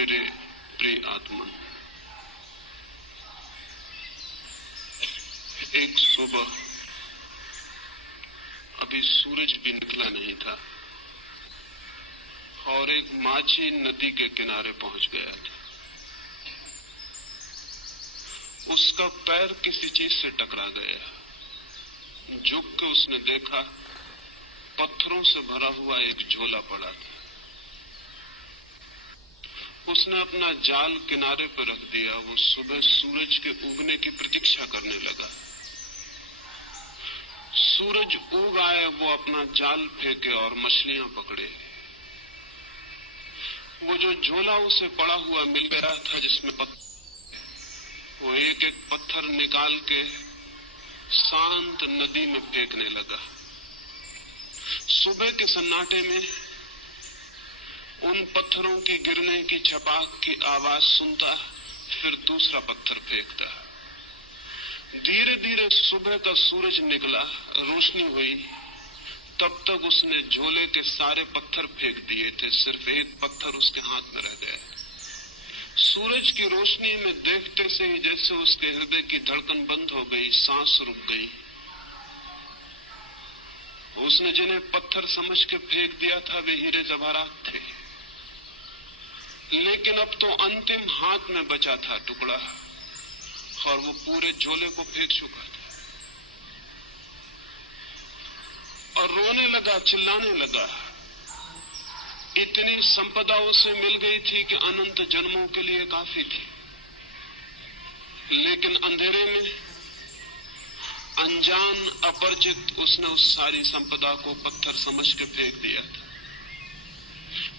मेरे प्रिय आत्मन, एक सुबह अभी सूरज भी निकला नहीं था और एक माझी नदी के किनारे पहुंच गया था। उसका पैर किसी चीज से टकरा गया। झुक के उसने देखा, पत्थरों से भरा हुआ एक झोला पड़ा था। उसने अपना जाल किनारे पर रख दिया। वो सुबह सूरज के उगने की प्रतीक्षा करने लगा। सूरज उग आए, वो अपना जाल फेंके और मछलियां पकड़े। वो जो झोला उसे पड़ा हुआ मिल गया था जिसमें वो एक एक पत्थर निकाल के शांत नदी में फेंकने लगा। सुबह के सन्नाटे में उन पत्थरों की गिरने की छपाक की आवाज सुनता, फिर दूसरा पत्थर फेंकता। धीरे धीरे सुबह का सूरज निकला, रोशनी हुई। तब तक उसने झोले के सारे पत्थर फेंक दिए थे, सिर्फ एक पत्थर उसके हाथ में रह गया। सूरज की रोशनी में देखते से ही जैसे उसके हृदय की धड़कन बंद हो गई, सांस रुक गई। उसने जिन्हें पत्थर समझ के फेंक दिया था वे हीरे जवाहरात थे, लेकिन अब तो अंतिम हाथ में बचा था टुकड़ा और वो पूरे झोले को फेंक चुका था। और रोने लगा, चिल्लाने लगा। इतनी संपदा उसे मिल गई थी कि अनंत जन्मों के लिए काफी थी, लेकिन अंधेरे में अनजान अपरिचित उसने उस सारी संपदा को पत्थर समझ के फेंक दिया था।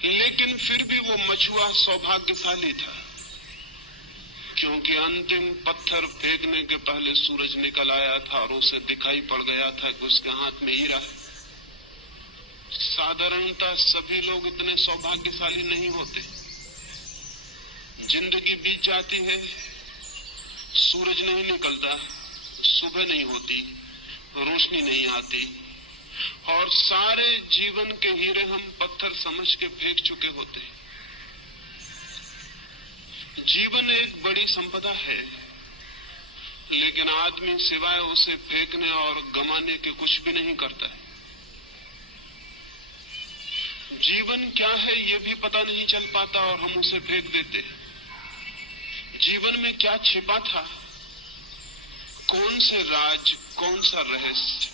लेकिन फिर भी वो मछुआ सौभाग्यशाली था, क्योंकि अंतिम पत्थर फेंकने के पहले सूरज निकल आया था और उसे दिखाई पड़ गया था कि उसके हाथ में हीरा है। साधारणतः सभी लोग इतने सौभाग्यशाली नहीं होते। जिंदगी बीत जाती है, सूरज नहीं निकलता, सुबह नहीं होती, रोशनी नहीं आती और सारे जीवन के हीरे हम पत्थर समझ के फेंक चुके होते। जीवन एक बड़ी संपदा है, लेकिन आदमी सिवाय उसे फेंकने और गंवाने के कुछ भी नहीं करता है। जीवन क्या है ये भी पता नहीं चल पाता और हम उसे फेंक देते। जीवन में क्या छिपा था, कौन से राज, कौन सा रहस्य,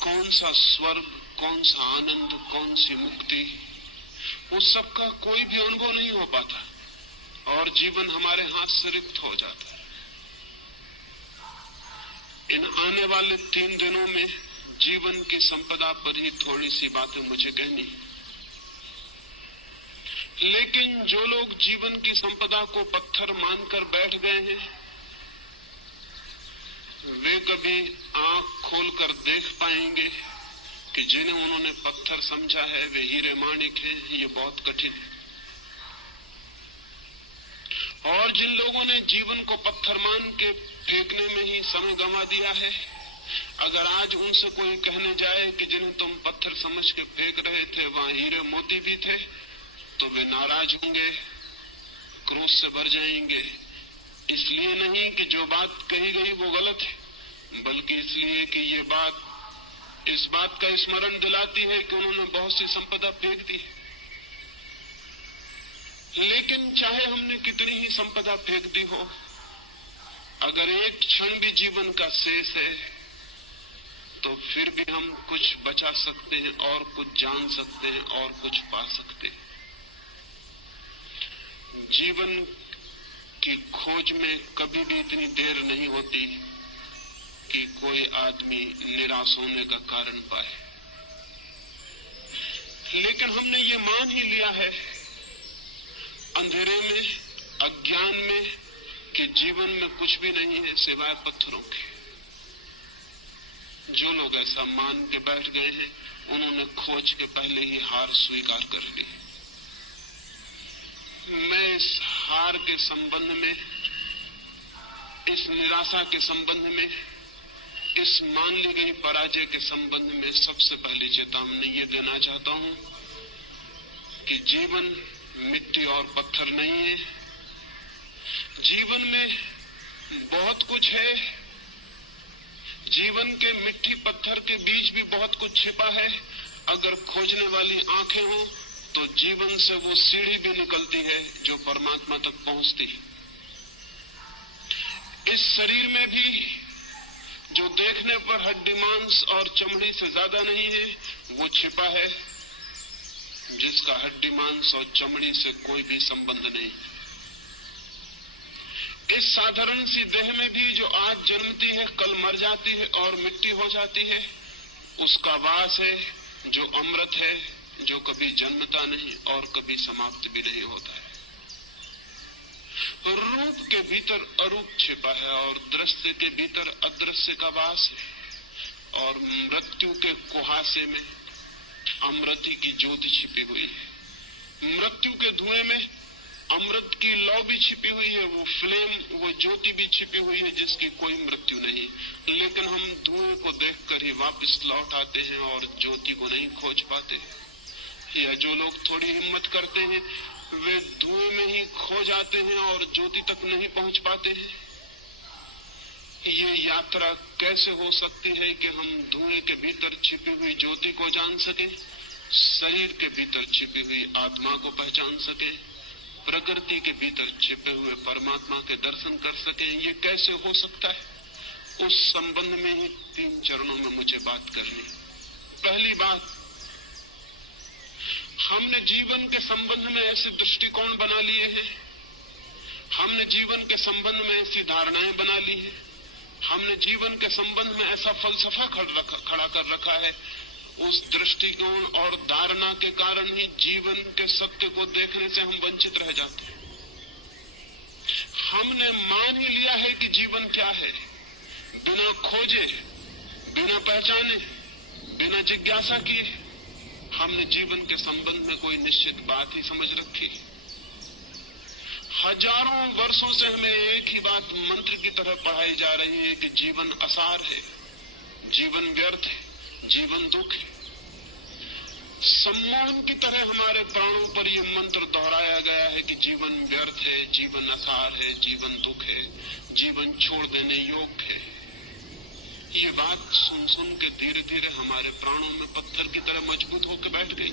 कौन सा स्वर्ग, कौन सा आनंद, कौन सी मुक्ति, उस सब का कोई भी अनुभव नहीं हो पाता और जीवन हमारे हाथ से रिक्त हो जाता है। इन आने वाले 3 दिनों में जीवन की संपदा पर ही थोड़ी सी बातें मुझे कहनी। लेकिन जो लोग जीवन की संपदा को पत्थर मानकर बैठ गए हैं, वे कभी आंख खोलकर देख पाएंगे कि जिन्हें उन्होंने पत्थर समझा है वे हीरे माणिक हैं। ये बहुत कठिन है। और जिन लोगों ने जीवन को पत्थर मान के फेंकने में ही समय गंवा दिया है, अगर आज उनसे कोई कहने जाए कि जिन्हें तुम पत्थर समझ के फेंक रहे थे वहां हीरे मोती भी थे, तो वे नाराज होंगे, क्रोध से भर जाएंगे। इसलिए नहीं कि जो बात कही गई वो गलत है, बल्कि इसलिए कि ये बात इस बात का स्मरण दिलाती है कि उन्होंने बहुत सी संपदा फेंक दी। लेकिन चाहे हमने कितनी ही संपदा फेंक दी हो, अगर एक क्षण भी जीवन का शेष है तो फिर भी हम कुछ बचा सकते हैं और कुछ जान सकते हैं और कुछ पा सकते हैं। जीवन की खोज में कभी भी इतनी देर नहीं होती कि कोई आदमी निराश होने का कारण पाए। लेकिन हमने ये मान ही लिया है अंधेरे में, अज्ञान में, कि जीवन में कुछ भी नहीं है सिवाय पत्थरों के। जो लोग ऐसा मान के बैठ गए हैं उन्होंने खोज के पहले ही हार स्वीकार कर ली। मैं इस हार के संबंध में, इस निराशा के संबंध में, इस मान ली गई पराजय के संबंध में सबसे पहली चेतावनी ये देना चाहता हूं कि जीवन मिट्टी और पत्थर नहीं है। जीवन में बहुत कुछ है। जीवन के मिट्टी पत्थर के बीच भी बहुत कुछ छिपा है। अगर खोजने वाली आंखें हो तो जीवन से वो सीढ़ी भी निकलती है जो परमात्मा तक पहुंचती है। इस शरीर में भी जो देखने पर हड्डी मांस और चमड़ी से ज्यादा नहीं है, वो छिपा है जिसका हड्डी मांस और चमड़ी से कोई भी संबंध नहीं। इस साधारण सी देह में भी जो आज जन्मती है, कल मर जाती है और मिट्टी हो जाती है, उसका वास है जो अमृत है, जो कभी जन्मता नहीं और कभी समाप्त भी नहीं होता है। रूप के भीतर अरूप छिपा है और दृश्य के भीतर अदृश्य का वास है, और मृत्यु के कुहासे में अमृति की ज्योति छिपी हुई है। मृत्यु के धुएं में अमृत की लौ भी छिपी हुई है, वो फ्लेम, वो ज्योति भी छिपी हुई है जिसकी कोई मृत्यु नहीं। लेकिन हम धुएं को देखकर ही वापस लौट आते हैं और ज्योति को नहीं खोज पाते। या जो लोग थोड़ी हिम्मत करते हैं वे धुएं में ही खो जाते हैं और ज्योति तक नहीं पहुंच पाते हैं। ये यात्रा कैसे हो सकती है कि हम धुएं के भीतर छिपी हुई ज्योति को जान सकें, शरीर के भीतर छिपी हुई आत्मा को पहचान सकें, प्रकृति के भीतर छिपे हुए परमात्मा के दर्शन कर सकें? ये कैसे हो सकता है? उस संबंध में ही 3 चरणों में मुझे बात करनी। पहली बात, हमने जीवन के संबंध में ऐसे दृष्टिकोण बना लिए हैं, हमने जीवन के संबंध में ऐसी धारणाएं बना ली हैं, हमने जीवन के संबंध में ऐसा फलसफा खड़ा कर रखा है। उस दृष्टिकोण और धारणा के कारण ही जीवन के सत्य को देखने से हम वंचित रह जाते हैं। हमने मान ही लिया है कि जीवन क्या है, बिना खोजे, बिना पहचाने, बिना जिज्ञासा किए हमने जीवन के संबंध में कोई निश्चित बात ही समझ रखी। हजारों वर्षों से हमें एक ही बात मंत्र की तरह पढ़ाई जा रही है कि जीवन असार है, जीवन व्यर्थ है, जीवन दुख है। सम्मोहन की तरह हमारे प्राणों पर यह मंत्र दोहराया गया है कि जीवन व्यर्थ है, जीवन असार है, जीवन दुख है, जीवन छोड़ देने योग्य है। ये बात सुन सुन के धीरे धीरे हमारे प्राणों में पत्थर की तरह मजबूत होकर बैठ गई।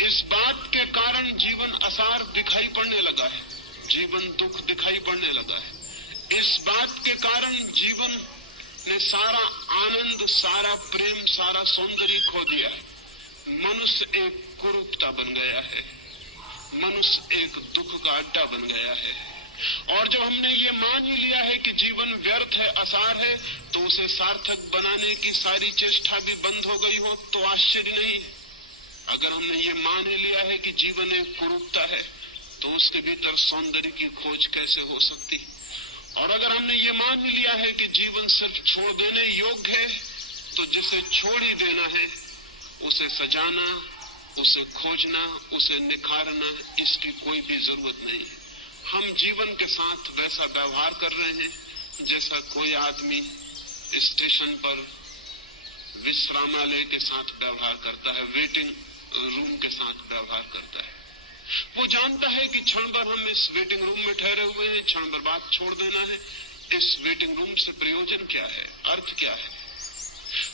इस बात के कारण जीवन असार दिखाई पड़ने लगा है, जीवन दुख दिखाई पड़ने लगा है। इस बात के कारण जीवन ने सारा आनंद, सारा प्रेम, सारा सौंदर्य खो दिया है। मनुष्य एक कुरूपता बन गया है, मनुष्य एक दुख का अड्डा बन गया है। और जब हमने ये मान ही लिया है कि जीवन व्यर्थ है, असार है, तो उसे सार्थक बनाने की सारी चेष्टा भी बंद हो गई हो तो आश्चर्य नहीं। अगर हमने ये मान ही लिया है कि जीवन एक कुरूपता है तो उसके भीतर सौंदर्य की खोज कैसे हो सकती? और अगर हमने ये मान ही लिया है कि जीवन सिर्फ छोड़ देने योग्य है तो जिसे छोड़ ही देना है उसे सजाना, उसे खोजना, उसे निखारना, इसकी कोई भी जरूरत नहीं है। हम जीवन के साथ वैसा व्यवहार कर रहे हैं जैसा कोई आदमी स्टेशन पर विश्रामालय के साथ व्यवहार करता है, वेटिंग रूम के साथ व्यवहार करता है। वो जानता है कि क्षण भर हम इस वेटिंग रूम में ठहरे हुए हैं, क्षण भर बाद छोड़ देना है। इस वेटिंग रूम से प्रयोजन क्या है, अर्थ क्या है?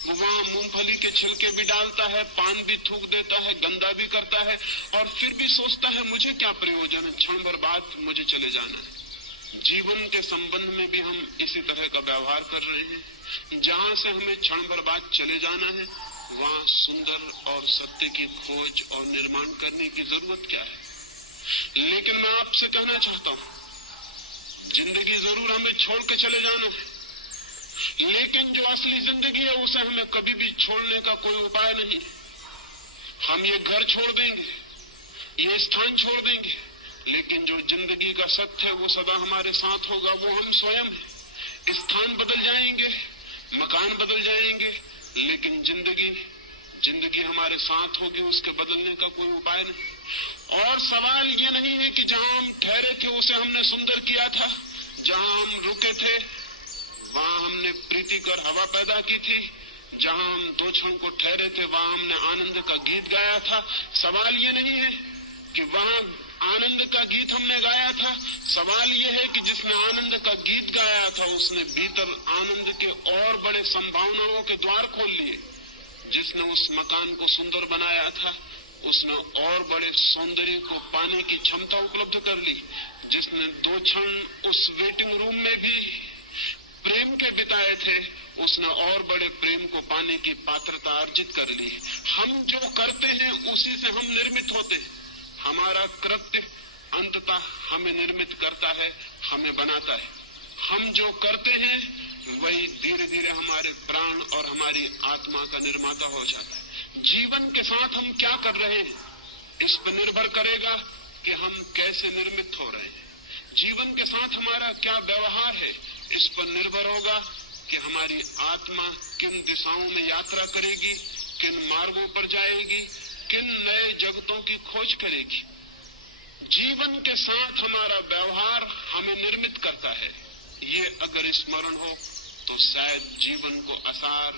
वो वहां मूंगफली के छिलके भी डालता है, पान भी थूक देता है, गंदा भी करता है और फिर भी सोचता है मुझे क्या प्रयोजन है, क्षण भर बाद मुझे चले जाना है। जीवन के संबंध में भी हम इसी तरह का व्यवहार कर रहे हैं। जहां से हमें क्षण भर बाद चले जाना है वहां सुंदर और सत्य की खोज और निर्माण करने की जरूरत क्या है? लेकिन मैं आपसे कहना चाहता हूं, जिंदगी जरूर हमें छोड़ के चले जाना है, लेकिन जो असली जिंदगी है उसे हमें कभी भी छोड़ने का कोई उपाय नहीं। हम ये घर छोड़ देंगे, ये स्थान छोड़ देंगे, लेकिन जो जिंदगी का सत्य है वो सदा हमारे साथ होगा, वो हम स्वयं हैं। स्थान बदल जाएंगे, मकान बदल जाएंगे, लेकिन जिंदगी हमारे साथ होगी, उसके बदलने का कोई उपाय नहीं। और सवाल ये नहीं है कि जहां हम ठहरे थे उसे हमने सुंदर किया था, जहां हम रुके थे वहां हमने प्रीतिकर हवा पैदा की थी, जहां हम 2 क्षण को ठहरे थे वहां हमने आनंद का गीत गाया था। सवाल ये नहीं है कि वहां आनंद का गीत हमने गाया था। सवाल यह है कि जिसने आनंद का गीत गाया था उसने भीतर आनंद के और बड़े संभावनाओं के द्वार खोल लिए। जिसने उस मकान को सुंदर बनाया था उसने और बड़े सौंदर्य को पाने की क्षमता उपलब्ध कर ली। जिसने 2 क्षण उस वेटिंग रूम में भी प्रेम के बिताए थे उसने और बड़े प्रेम को पाने की पात्रता अर्जित कर ली। हम जो करते हैं उसी से हम निर्मित होते हैं। हमारा कृत्य अंततः हमें निर्मित करता है, हमें बनाता है। हम जो करते हैं वही धीरे धीरे हमारे प्राण और हमारी आत्मा का निर्माता हो जाता है। जीवन के साथ हम क्या कर रहे हैं इस पर निर्भर करेगा कि हम कैसे निर्मित हो रहे हैं। जीवन के साथ हमारा क्या व्यवहार है इस पर निर्भर होगा कि हमारी आत्मा किन दिशाओं में यात्रा करेगी, किन मार्गों पर जाएगी, किन नए जगतों की खोज करेगी। जीवन के साथ हमारा व्यवहार हमें निर्मित करता है। ये अगर स्मरण हो तो शायद जीवन को असार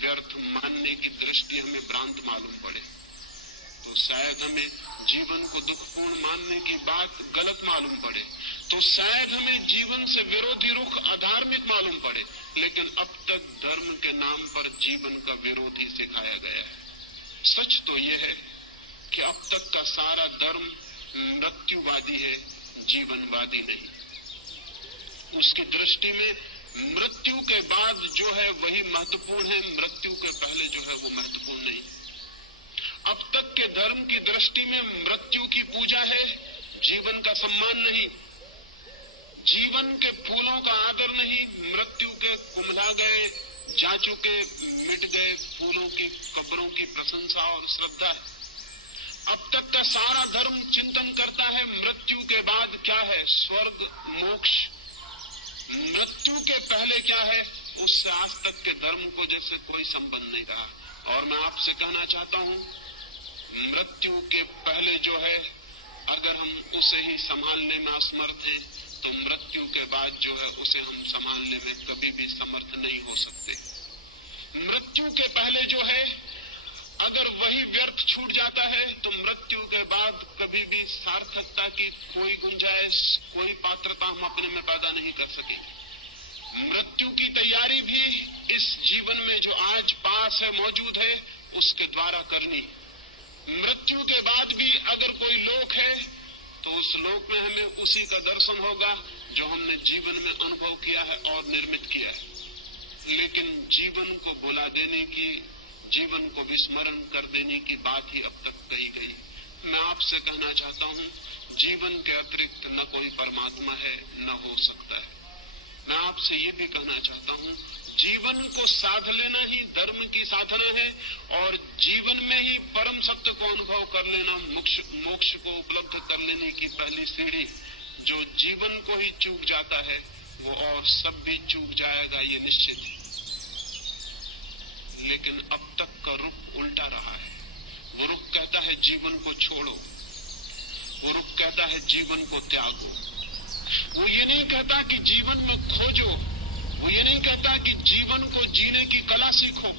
व्यर्थ मानने की दृष्टि हमें भ्रांत मालूम पड़े। तो शायद हमें जीवन को दुखपूर्ण मानने की बात गलत मालूम पड़े। तो शायद हमें जीवन से विरोधी रुख अधार्मिक मालूम पड़े। लेकिन अब तक धर्म के नाम पर जीवन का विरोध ही सिखाया गया है। सच तो यह है कि अब तक का सारा धर्म मृत्युवादी है, जीवनवादी नहीं। उसकी दृष्टि में मृत्यु के बाद जो है वही महत्वपूर्ण है, मृत्यु के पहले जो है वो महत्वपूर्ण नहीं। अब तक के धर्म की दृष्टि में मृत्यु की पूजा है, जीवन का सम्मान नहीं। जीवन के फूलों का आदर नहीं, मृत्यु के कुम्हला गए, जा चुके, मिट गए फूलों की कब्रों की प्रशंसा और श्रद्धा है। अब तक का सारा धर्म चिंतन करता है मृत्यु के बाद क्या है, स्वर्ग मोक्ष। मृत्यु के पहले क्या है उससे आज तक के धर्म को जैसे कोई संबंध नहीं रहा। और मैं आपसे कहना चाहता हूं मृत्यु के पहले जो है अगर हम उसे ही संभालने में असमर्थ हैं तो मृत्यु के बाद जो है उसे हम संभालने में कभी भी समर्थ नहीं हो सकते। मृत्यु के पहले जो है अगर वही व्यर्थ छूट जाता है तो मृत्यु के बाद कभी भी सार्थकता की कोई गुंजाइश, कोई पात्रता हम अपने में पैदा नहीं कर सकेंगे। मृत्यु की तैयारी भी इस जीवन में जो आज पास है, मौजूद है, उसके द्वारा करनी। मृत्यु के बाद भी अगर कोई लोक है तो उस लोक में हमें उसी का दर्शन होगा जो हमने जीवन में अनुभव किया है और निर्मित किया है। लेकिन जीवन को भुला देने की, जीवन को विस्मरण कर देने की बात ही अब तक कही गई। मैं आपसे कहना चाहता हूं जीवन के अतिरिक्त न कोई परमात्मा है, न हो सकता है। मैं आपसे ये भी कहना चाहता हूं जीवन को साध लेना ही धर्म की साधना है और जीवन में ही परम सत्य को अनुभव कर लेना मोक्ष को उपलब्ध कर लेने की पहली सीढ़ी। जो जीवन को ही चूक जाता है वो और सब भी चूक जाएगा, ये निश्चित है। लेकिन अब तक का रुख उल्टा रहा है। वो रुख कहता है जीवन को छोड़ो, वो रुख कहता है जीवन को त्यागो। वो ये नहीं कहता कि जीवन में खोजो, वो ये नहीं कहता कि जीवन को जीने की कला सीखो,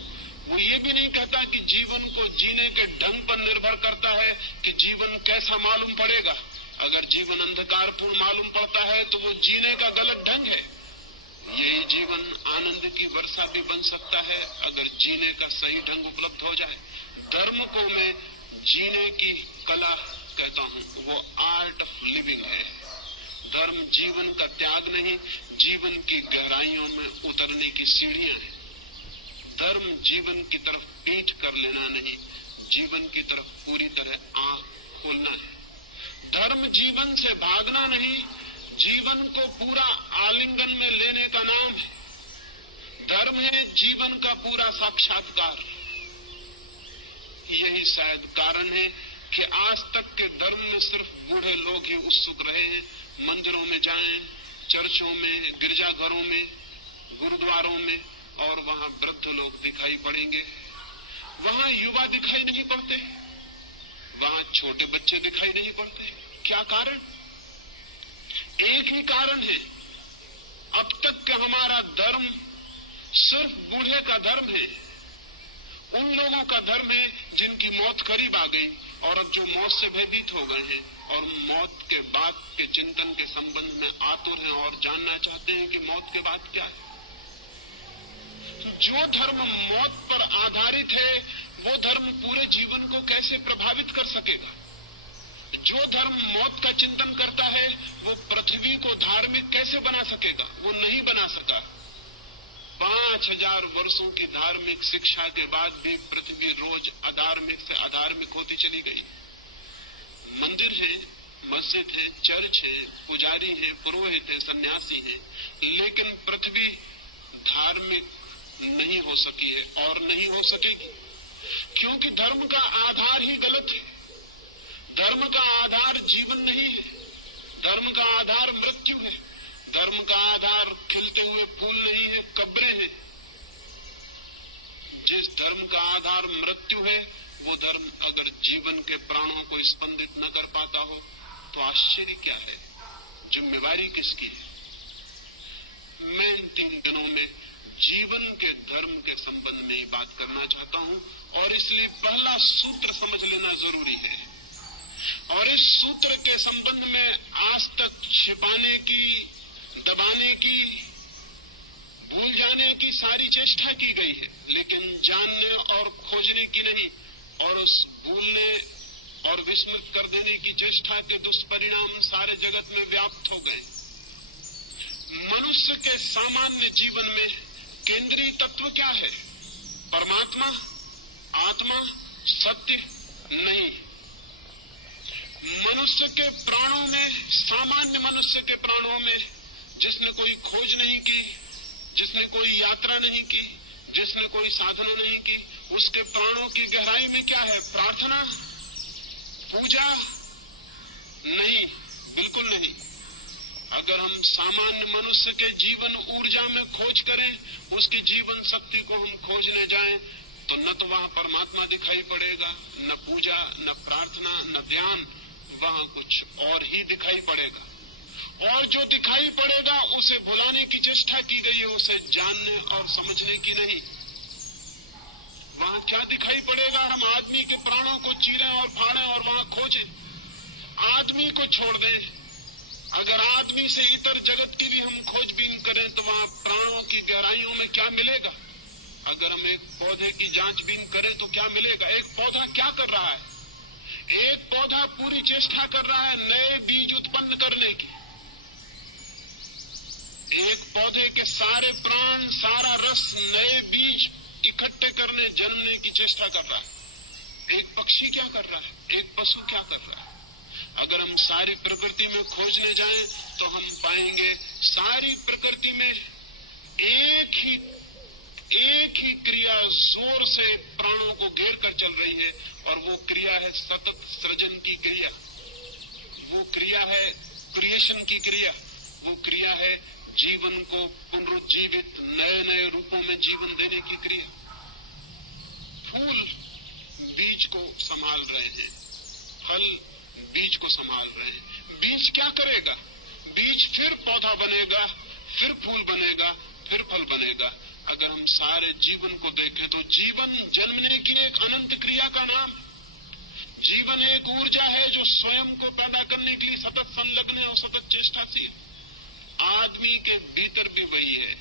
वो ये भी नहीं कहता कि जीवन को जीने के ढंग पर निर्भर करता है कि जीवन कैसा मालूम पड़ेगा। अगर जीवन अंधकारपूर्ण मालूम पड़ता है तो वो जीने का गलत ढंग है। यही जीवन आनंद की वर्षा भी बन सकता है अगर जीने का सही ढंग उपलब्ध हो जाए। धर्म को मैं जीने की कला कहता हूं, वो आर्ट ऑफ लिविंग है। धर्म जीवन का त्याग नहीं, जीवन की गहराइयों में उतरने की सीढ़ियां हैं। धर्म जीवन की तरफ पीठ कर लेना नहीं, जीवन की तरफ पूरी तरह आंख खोलना है। धर्म जीवन से भागना नहीं, जीवन को पूरा आलिंगन में लेने का नाम है। धर्म है जीवन का पूरा साक्षात्कार। यही शायद कारण है कि आज तक के धर्म में सिर्फ बूढ़े लोग ही उत्सुक रहे हैं। मंदिरों में जाएं, चर्चों में, गिरजाघरों में, गुरुद्वारों में, और वहां वृद्ध लोग दिखाई पड़ेंगे। वहां युवा दिखाई नहीं पड़ते, वहां छोटे बच्चे दिखाई नहीं पड़ते। क्या कारण? एक ही कारण है, अब तक का हमारा धर्म सिर्फ बूढ़े का धर्म है, उन लोगों का धर्म है जिनकी मौत करीब आ गई, और अब जो मौत से भयभीत हो गए हैं और मौत के बाद के चिंतन के संबंध में आतुर हैं और जानना चाहते हैं कि मौत के बाद क्या है। जो धर्म मौत पर आधारित है वो धर्म पूरे जीवन को कैसे प्रभावित कर सकेगा? जो धर्म मौत का चिंतन करता है वो पृथ्वी को धार्मिक कैसे बना सकेगा? वो नहीं बना सका। 5000 वर्षों की धार्मिक शिक्षा के बाद भी पृथ्वी रोज अधार्मिक से अधार्मिक होती चली गई। मंदिर है, मस्जिद है, चर्च है, पुजारी है, पुरोहित है, सन्यासी है, लेकिन पृथ्वी धार्मिक नहीं हो सकी है और नहीं हो सकेगी, क्योंकि धर्म का आधार ही गलत है। धर्म का आधार जीवन नहीं है, धर्म का आधार मृत्यु है, धर्म का आधार खिलते हुए फूल नहीं है, कब्रें हैं। जिस धर्म का आधार मृत्यु है वो धर्म अगर जीवन के प्राणों को स्पंदित न कर पाता हो तो आश्चर्य क्या है? जिम्मेवारी किसकी है? मैं इन 3 दिनों में जीवन के धर्म के संबंध में ही बात करना चाहता हूं और इसलिए पहला सूत्र समझ लेना जरूरी है। और इस सूत्र के संबंध में आज तक छिपाने की, दबाने की, भूल जाने की सारी चेष्टा की गई है, लेकिन जानने और खोजने की नहीं। और उस भूलने और विस्मृत कर देने की चेष्टा के दुष्परिणाम सारे जगत में व्याप्त हो गए। मनुष्य के सामान्य जीवन में केंद्रीय तत्व क्या है? परमात्मा, आत्मा, सत्य नहीं। मनुष्य के प्राणों में, सामान्य मनुष्य के प्राणों में जिसने कोई खोज नहीं की, जिसने कोई यात्रा नहीं की, जिसने कोई साधना नहीं की, उसके प्राणों की गहराई में क्या है? प्रार्थना, पूजा? नहीं, बिल्कुल नहीं। अगर हम सामान्य मनुष्य के जीवन ऊर्जा में खोज करें, उसकी जीवन शक्ति को हम खोजने जाएं, तो न तो वहां परमात्मा दिखाई पड़ेगा, न पूजा, न प्रार्थना, न ध्यान, वहां कुछ और ही दिखाई पड़ेगा। और जो दिखाई पड़ेगा उसे भुलाने की चेष्टा की गई है, उसे जानने और समझने की नहीं। वहां क्या दिखाई पड़ेगा? हम आदमी के प्राणों को चीरें और फाड़ें और वहां खोजें। आदमी को छोड़ दें, अगर आदमी से इतर जगत की भी हम खोजबीन करें तो वहां प्राणों की गहराइयों में क्या मिलेगा? अगर हम एक पौधे की जांचबीन करें तो क्या मिलेगा? एक पौधा क्या कर रहा है? एक पौधा पूरी चेष्टा कर रहा है नए बीज उत्पन्न करने की। एक पौधे के सारे प्राण, सारा रस नए बीज इकट्ठे करने, जन्मने की चेष्टा कर रहा है। एक पक्षी क्या कर रहा है? एक पशु क्या कर रहा है? अगर हम सारी प्रकृति में खोजने जाएं तो हम पाएंगे सारी प्रकृति में एक ही क्रिया जोर से प्राणों को घेर कर चल रही है, और वो क्रिया है सतत सृजन की क्रिया, वो क्रिया है क्रिएशन की क्रिया, वो क्रिया है जीवन को पुनरुज्जीवित नए नए रूपों में जीवन देने की क्रिया। फूल बीज को संभाल रहे हैं, फल बीज को संभाल रहे हैं। बीज क्या करेगा? बीज फिर पौधा बनेगा, फिर फूल बनेगा, फिर फल बनेगा। अगर हम सारे जीवन को देखें तो जीवन जन्मने की एक अनंत क्रिया का नाम। जीवन एक ऊर्जा है जो स्वयं को पैदा करने के लिए सतत संलग्न है और सतत चेष्टाशील। आदमी के भीतर भी वही है।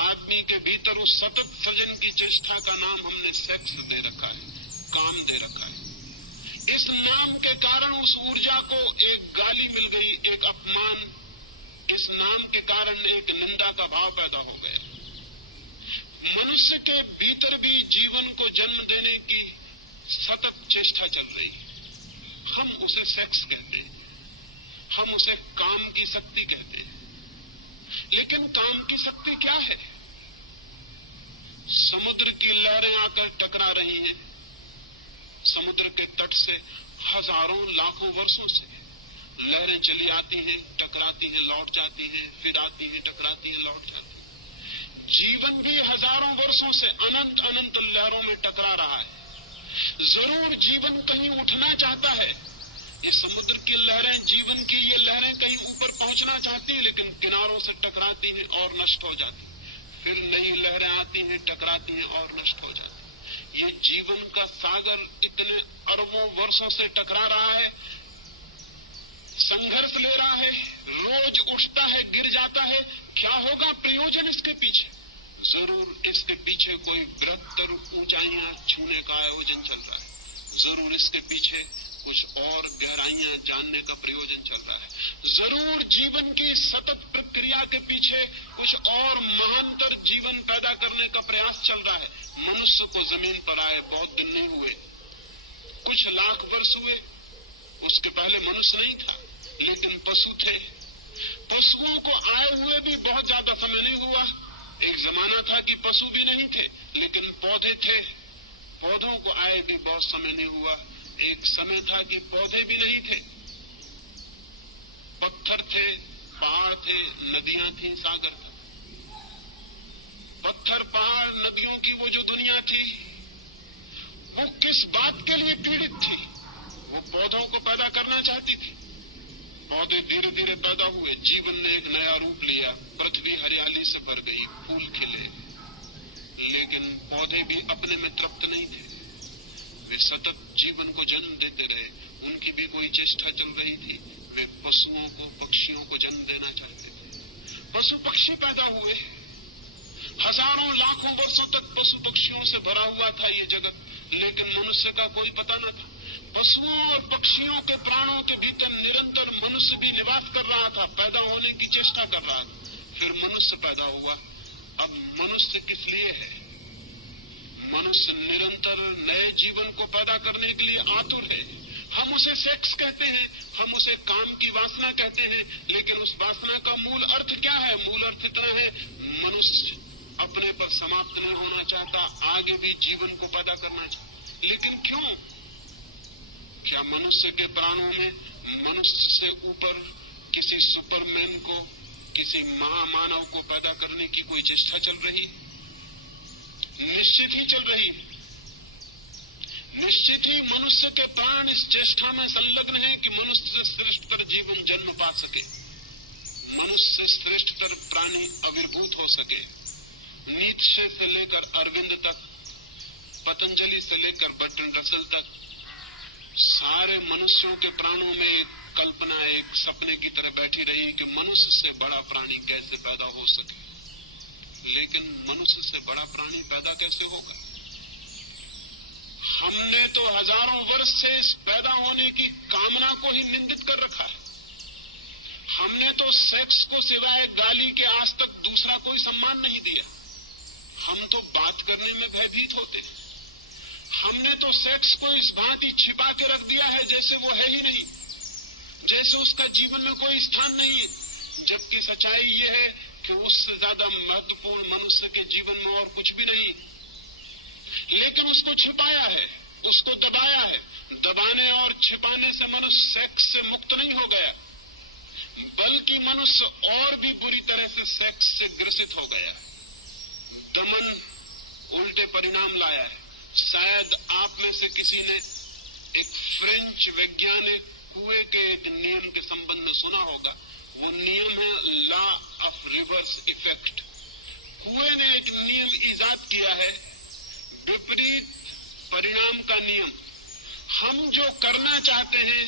आदमी के भीतर उस सतत सृजन की चेष्टा का नाम हमने सेक्स दे रखा है, काम दे रखा है। इस नाम के कारण उस ऊर्जा को एक गाली मिल गई, एक अपमान। इस नाम के कारण एक निंदा का भाव पैदा हो गया। मनुष्य के भीतर भी जीवन को जन्म देने की सतत चेष्टा चल रही है। हम उसे सेक्स कहते हैं, हम उसे काम की शक्ति कहते हैं। लेकिन काम की शक्ति क्या है? समुद्र की लहरें आकर टकरा रही हैं, समुद्र के तट से हजारों लाखों वर्षों से लहरें चली आती हैं, टकराती हैं, लौट जाती हैं, फिर आती हैं, टकराती हैं, लौट जाती हैं। जीवन भी हजारों वर्षों से अनंत अनंत लहरों में टकरा रहा है। जरूर जीवन कहीं उठना चाहता है। ये समुद्र की लहरें, जीवन की ये लहरें कहीं ऊपर पहुंचना चाहती हैं, लेकिन किनारों से टकराती हैं और नष्ट हो जाती हैं। फिर नई लहरें आती हैं, टकराती हैं और नष्ट हो जाती हैं। ये जीवन का सागर इतने अरबों वर्षों से टकरा रहा है, संघर्ष ले रहा है, रोज उठता है, गिर जाता है। क्या होगा प्रयोजन इसके पीछे? जरूर इसके पीछे कोई बृहत्तर ऊंचाइयां छूने का आयोजन चल रहा है, जरूर इसके पीछे कुछ और गहराइयां जानने का प्रयोजन चल रहा है, जरूर जीवन की सतत प्रक्रिया के पीछे कुछ और महानतर जीवन पैदा करने का प्रयास चल रहा है। मनुष्य को जमीन पर आए बहुत दिन नहीं हुए, कुछ लाख वर्ष हुए, उसके पहले मनुष्य नहीं था, लेकिन पशु थे। पशुओं को आए हुए भी बहुत ज्यादा समय नहीं हुआ। एक जमाना था कि पशु भी नहीं थे, लेकिन पौधे थे, पौधों को आए भी बहुत समय नहीं हुआ। एक समय था कि पौधे भी नहीं थे, पत्थर थे, पहाड़ थे, नदियां थी, सागर था। पत्थर, पहाड़, नदियों की वो जो दुनिया थी, वो किस बात के लिए पीड़ित थी? वो पौधों को पैदा करना चाहती थी। पौधे धीरे धीरे पैदा हुए, जीवन ने एक नया रूप लिया, पृथ्वी हरियाली से भर गई, फूल खिले, लेकिन पौधे भी अपने में तृप्त नहीं थे। वे सतत जीवन को जन्म देते रहे, उनकी भी कोई चेष्टा चल रही थी। वे पशुओं को, पक्षियों को जन्म देना चाहते थे। पशु पक्षी पैदा हुए, हजारों लाखों वर्षों तक पशु पक्षियों से भरा हुआ था ये जगत, लेकिन मनुष्य का कोई पता न था। पशुओं और पक्षियों के प्राणों के भीतर निरंतर मनुष्य भी निवास कर रहा था, पैदा होने की चेष्टा कर रहा था। फिर मनुष्य पैदा हुआ। अब मनुष्य किस लिए है? मनुष्य निरंतर नए जीवन को पैदा करने के लिए आतुर है। हम उसे सेक्स कहते हैं, हम उसे काम की वासना कहते हैं, लेकिन उस वासना का मूल अर्थ क्या है? मूल अर्थ इतना है, मनुष्य अपने पर समाप्त नहीं होना चाहता, आगे भी जीवन को पैदा करना चाहता। लेकिन क्यों? क्या मनुष्य के प्राणों में मनुष्य से ऊपर किसी सुपरमैन को, किसी महामानव को पैदा करने की कोई चेष्टा चल रही? निश्चित ही चल रही। निश्चित ही मनुष्य के प्राण इस चेष्टा में संलग्न है कि मनुष्य से श्रेष्ठतर जीवन जन्म पा सके, मनुष्य से श्रेष्ठतर प्राणी आविर्भूत हो सके। नीत्शे से लेकर अरविंद तक, पतंजलि से लेकर बर्ट्रैंड रसल तक, सारे मनुष्यों के प्राणों में एक कल्पना, एक सपने की तरह बैठी रही कि मनुष्य से बड़ा प्राणी कैसे पैदा हो सके। लेकिन मनुष्य से बड़ा प्राणी पैदा कैसे होगा? हमने तो हजारों वर्ष से इस पैदा होने की कामना को ही निंदित कर रखा है। हमने तो सेक्स को सिवाय गाली के आज तक दूसरा कोई सम्मान नहीं दिया। हम तो बात करने में भयभीत होते हैं। हमने तो सेक्स को इस भांति छिपा के रख दिया है जैसे वो है ही नहीं, जैसे उसका जीवन में कोई स्थान नहीं है। जबकि सच्चाई ये है कि उससे ज्यादा महत्वपूर्ण मनुष्य के जीवन में और कुछ भी नहीं, लेकिन उसको छिपाया है, उसको दबाया है। दबाने और छिपाने से मनुष्य सेक्स से मुक्त नहीं हो गया, बल्कि मनुष्य और भी बुरी तरह से सेक्स से ग्रसित हो गया। दमन उल्टे परिणाम लाया है। शायद आप में से किसी ने एक फ्रेंच वैज्ञानिक कुएं के एक नियम के संबंध में सुना होगा। वो नियम है लॉ ऑफ रिवर्स इफेक्ट। कुएं ने एक नियम इजाद किया है, विपरीत परिणाम का नियम। हम जो करना चाहते हैं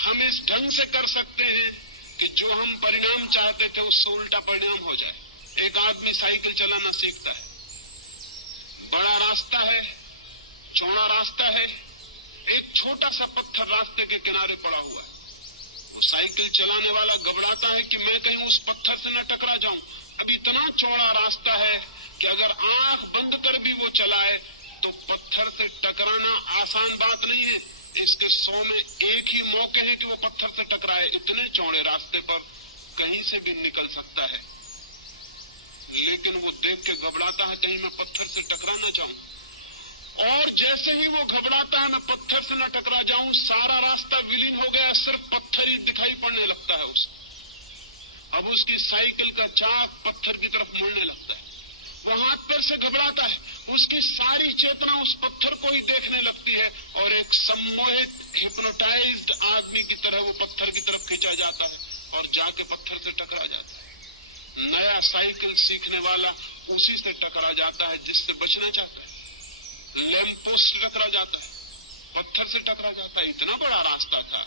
हम इस ढंग से कर सकते हैं कि जो हम परिणाम चाहते थे उससे उल्टा परिणाम हो जाए। एक आदमी साइकिल चलाना सीखता है, बड़ा रास्ता है, चौड़ा रास्ता है, एक छोटा सा पत्थर रास्ते के किनारे पड़ा हुआ है। वो साइकिल चलाने वाला घबराता है कि मैं कहीं उस पत्थर से न टकरा जाऊं। अब इतना चौड़ा रास्ता है कि अगर आंख बंद कर भी वो चलाए तो पत्थर से टकराना आसान बात नहीं है। इसके 100 में एक ही मौके हैं कि वो पत्थर से टकराए। इतने चौड़े रास्ते पर कहीं से भी निकल सकता है, लेकिन वो देख के घबराता है कहीं मैं पत्थर से टकरा ना जाऊं। और जैसे ही वो घबराता है मैं पत्थर से न टकरा जाऊं, सारा रास्ता विलीन हो गया, सिर्फ पत्थर ही दिखाई पड़ने लगता है उसको। अब उसकी साइकिल का चाक पत्थर की तरफ मुड़ने लगता है। वो हाथ पैर से घबराता है, उसकी सारी चेतना उस पत्थर को ही देखने लगती है और एक सम्मोहित हिप्नोटाइज्ड आदमी की तरह वो पत्थर की तरफ खींचा जाता है और जाके पत्थर से टकरा जाता है। नया साइकिल सीखने वाला उसी से टकरा जाता है जिससे बचना चाहता है। लैंप पोस्ट से टकरा जाता है, पत्थर से टकरा जाता है। इतना बड़ा रास्ता था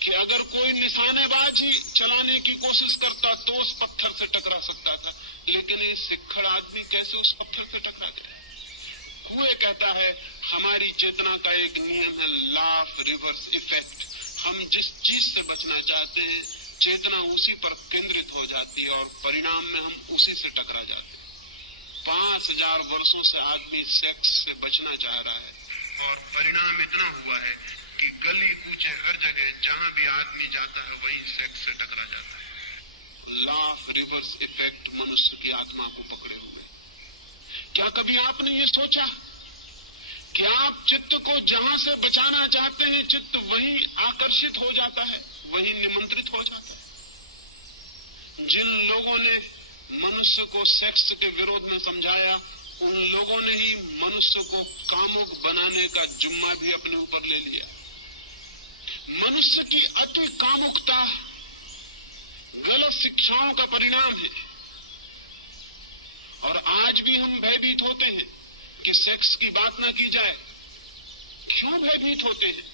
कि अगर कोई निशानेबाज ही चलाने की कोशिश करता तो उस पत्थर से टकरा सकता था, लेकिन ये सिक्खड़ आदमी कैसे उस पत्थर से टकरा गया। हुए कहता है हमारी चेतना का एक नियम है, लॉ ऑफ रिवर्स इफेक्ट। हम जिस चीज से बचना चाहते हैं चेतना उसी पर केंद्रित हो जाती है और परिणाम में हम उसी से टकरा जाते हैं। 5000 वर्षों से आदमी सेक्स से बचना चाह रहा है और परिणाम इतना हुआ है कि गली कूचे हर जगह जहां भी आदमी जाता है वहीं सेक्स से टकरा जाता है। लॉ ऑफ रिवर्स इफेक्ट मनुष्य की आत्मा को पकड़े हुए। क्या कभी आपने ये सोचा कि आप चित्त को जहां से बचाना चाहते हैं चित्त वहीं आकर्षित हो जाता है, वहीं निमंत्रित हो जाता है। जिन लोगों ने मनुष्य को सेक्स के विरोध में समझाया उन लोगों ने ही मनुष्य को कामुक बनाने का जुम्मा भी अपने ऊपर ले लिया। मनुष्य की अति कामुकता गलत शिक्षाओं का परिणाम है और आज भी हम भयभीत होते हैं कि सेक्स की बात न की जाए। क्यों भयभीत होते हैं?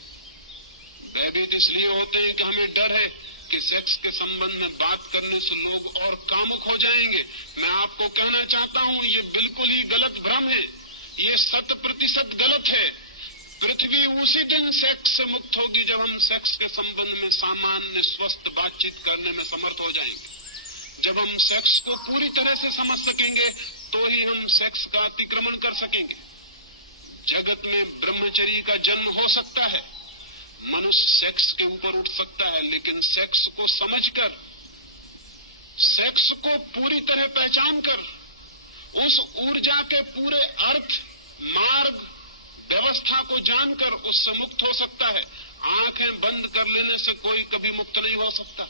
भयभीत इसलिए होते हैं कि हमें डर है कि सेक्स के संबंध में बात करने से लोग और कामुक हो जाएंगे। मैं आपको कहना चाहता हूं ये बिल्कुल ही गलत भ्रम है, ये 100% गलत है। पृथ्वी उसी दिन सेक्स से मुक्त होगी जब हम सेक्स के संबंध में सामान्य स्वस्थ बातचीत करने में समर्थ हो जाएंगे। जब हम सेक्स को पूरी तरह से समझ सकेंगे तो ही हम सेक्स का अतिक्रमण कर सकेंगे। जगत में ब्रह्मचर्य का जन्म हो सकता है, मनुष्य सेक्स के ऊपर उठ सकता है, लेकिन सेक्स को समझकर, सेक्स को पूरी तरह पहचान कर, उस ऊर्जा के पूरे अर्थ, मार्ग, व्यवस्था को जानकर उससे मुक्त हो सकता है। आंखें बंद कर लेने से कोई कभी मुक्त नहीं हो सकता।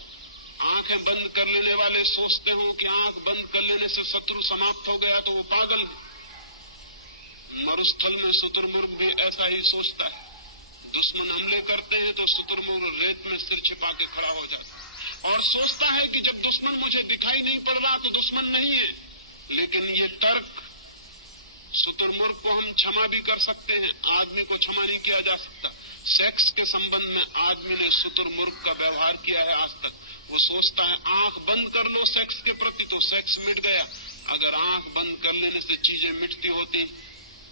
आंखें बंद कर लेने वाले सोचते हो कि आंख बंद कर लेने से शत्रु समाप्त हो गया तो वो पागल है। मरुस्थल में शुतुरमुर्ग भी ऐसा ही सोचता है। दुश्मन हमले करते हैं तो शुतुरमुर्ग रेत में सिर छिपा के खड़ा हो जाता है और सोचता है कि जब दुश्मन मुझे दिखाई नहीं पड़ रहा तो दुश्मन नहीं है। लेकिन ये तर्क, शुतुरमुर्ग को हम क्षमा भी कर सकते हैं, आदमी को क्षमा नहीं किया जा सकता। सेक्स के संबंध में आदमी ने शुतुरमुर्ग का व्यवहार किया है आज तक। वो सोचता है आंख बंद कर लो सेक्स के प्रति तो सेक्स मिट गया। अगर आंख बंद कर लेने से चीजें मिटती होती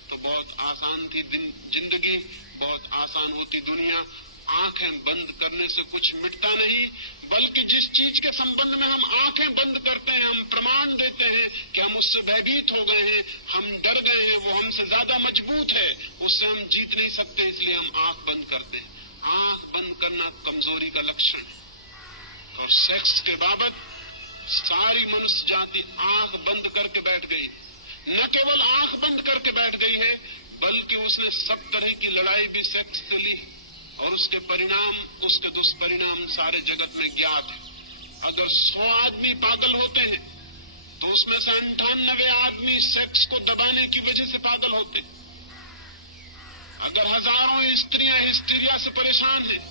तो बहुत आसान थी जिंदगी, बहुत आसान होती दुनिया। आंखें बंद करने से कुछ मिटता नहीं, बल्कि जिस चीज के संबंध में हम आंखें बंद करते हैं, हम प्रमाण देते हैं कि हम उससे भयभीत हो गए हैं, हम डर गए हैं, वो हमसे ज्यादा मजबूत है, उससे हम जीत नहीं सकते, इसलिए हम आंख बंद करते हैं। आंख बंद करना कमजोरी का लक्षण है। और सेक्स के बाबत सारी मनुष्य जाति आंख बंद करके बैठ गई। न केवल आंख बंद करके बैठ गई है, बल्कि उसने सब तरह की लड़ाई भी सेक्स से ली और उसके परिणाम, उसके दुष्परिणाम सारे जगत में ज्ञात है। अगर 100 आदमी पागल होते हैं तो उसमें से 98 आदमी सेक्स को दबाने की वजह से पागल होते। अगर हजारों स्त्रियां हिस्टीरिया से परेशान हैं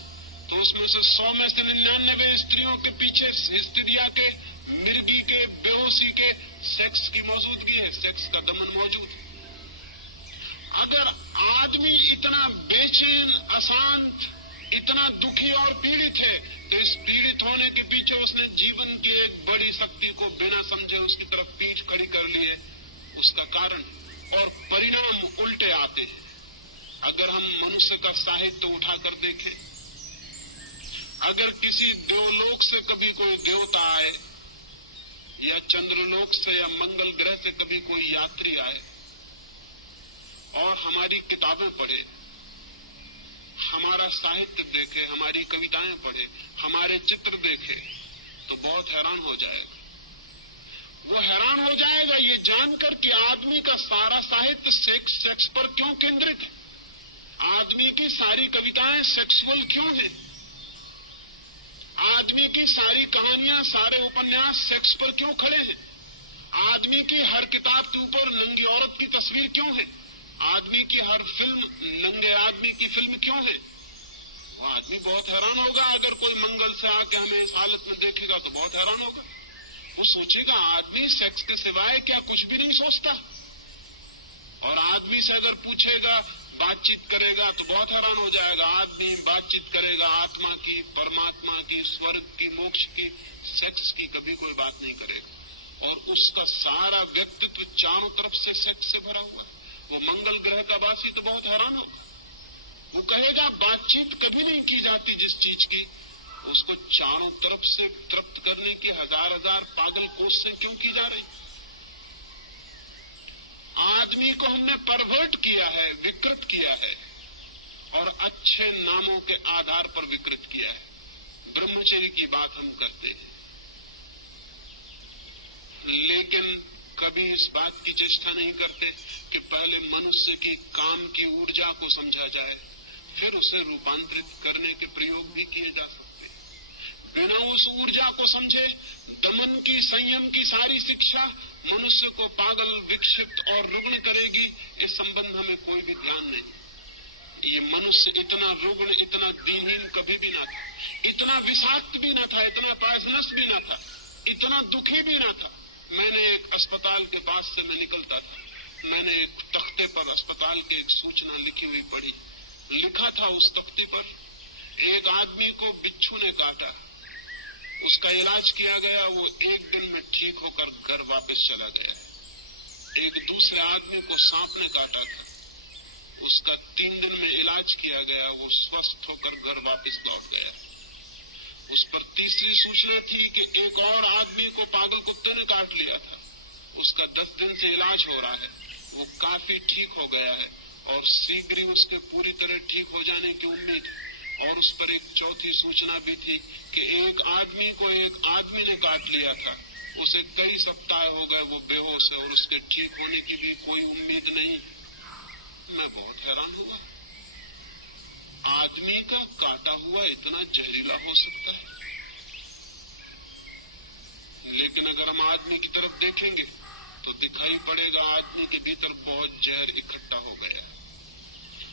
तो उसमें से 100 में से 99 स्त्रियों के पीछे हिस्टीरिया के, मिर्गी के, बेहोशी के सेक्स की मौजूदगी है, सेक्स का दमन मौजूद है। अगर आदमी इतना बेचैन, अशांत, इतना दुखी और पीड़ित है तो इस पीड़ित होने के पीछे उसने जीवन की एक बड़ी शक्ति को बिना समझे उसकी तरफ पीठ खड़ी कर ली है, उसका कारण। और परिणाम उल्टे आते हैं। अगर हम मनुष्य का साहित्य उठाकर देखें, अगर किसी देवलोक से कभी कोई देवता आए या चंद्रलोक से या मंगल ग्रह से कभी कोई यात्री आए और हमारी किताबें पढ़े, हमारा साहित्य देखे, हमारी कविताएं पढ़े, हमारे चित्र देखे तो बहुत हैरान हो जाएगा। वो हैरान हो जाएगा ये जानकर कि आदमी का सारा साहित्य सेक्स पर क्यों केंद्रित है, आदमी की सारी कविताएं सेक्सुअल क्यों हैं, आदमी की सारी कहानियां, सारे उपन्यास सेक्स पर क्यों खड़े हैं, आदमी की हर किताब के ऊपर नंगी औरत की तस्वीर क्यों है, आदमी की हर फिल्म नंगे आदमी की फिल्म क्यों है। वो आदमी बहुत हैरान होगा। अगर कोई मंगल से आके हमें इस हालत में देखेगा तो बहुत हैरान होगा। वो सोचेगा आदमी सेक्स के सिवाय क्या कुछ भी नहीं सोचता। और आदमी से अगर पूछेगा, बातचीत करेगा, तो बहुत हैरान हो जाएगा। आदमी बातचीत करेगा आत्मा की, परमात्मा की, स्वर्ग की, मोक्ष की, सेक्स की कभी कोई बात नहीं करेगा। और उसका सारा व्यक्तित्व चारों तरफ से सेक्स से भरा हुआ है। वो मंगल ग्रह का वासी तो बहुत हैरान होगा। वो कहेगा बातचीत कभी नहीं की जाती जिस चीज की, उसको चारों तरफ से तृप्त करने की हजार हजार पागल कोशिशें क्यों की जा रही। आदमी को हमने परवर्ट किया है, विकृत किया है, और अच्छे नामों के आधार पर विकृत किया है। ब्रह्मचर्य की बात हम करते हैं, लेकिन कभी इस बात की चेष्टा नहीं करते कि पहले मनुष्य की काम की ऊर्जा को समझा जाए, फिर उसे रूपांतरित करने के प्रयोग भी किए जा सकते हैं। बिना उस ऊर्जा को समझे दमन की, संयम की सारी शिक्षा मनुष्य को पागल, विक्षिप्त और रुग्ण करेगी। इस संबंध में कोई भी ध्यान नहीं। ये मनुष्य इतना रुग्ण, इतना दीनहीन कभी भी ना था, इतना विषाक्त भी ना था, इतना पॉइजनस भी ना था, इतना दुखी भी ना था। मैंने एक अस्पताल के पास से मैं निकलता था, मैंने एक तख्ते पर अस्पताल की एक सूचना लिखी हुई पढ़ी। लिखा था उस तख्ते पर, एक आदमी को बिच्छू ने काटा, उसका इलाज किया गया, वो एक दिन में ठीक होकर घर वापस चला गया। एक दूसरे आदमी को सांप ने काटा था, उसका 3 दिन में इलाज किया गया, वो स्वस्थ होकर घर वापस लौट गया। उस पर तीसरी सूचना थी कि एक और आदमी को पागल कुत्ते ने काट लिया था, उसका 10 दिन से इलाज हो रहा है, वो काफी ठीक हो गया है और शीघ्र ही उसके पूरी तरह ठीक हो जाने की उम्मीद है। और उस पर एक चौथी सूचना भी थी कि एक आदमी को एक आदमी ने काट लिया था, उसे कई सप्ताह हो गए, वो बेहोश है और उसके ठीक होने की भी कोई उम्मीद नहीं। मैं बहुत हैरान हुआ, आदमी का काटा हुआ इतना जहरीला हो सकता है। लेकिन अगर हम आदमी की तरफ देखेंगे तो दिखाई पड़ेगा आदमी के भीतर बहुत जहर इकट्ठा हो गया।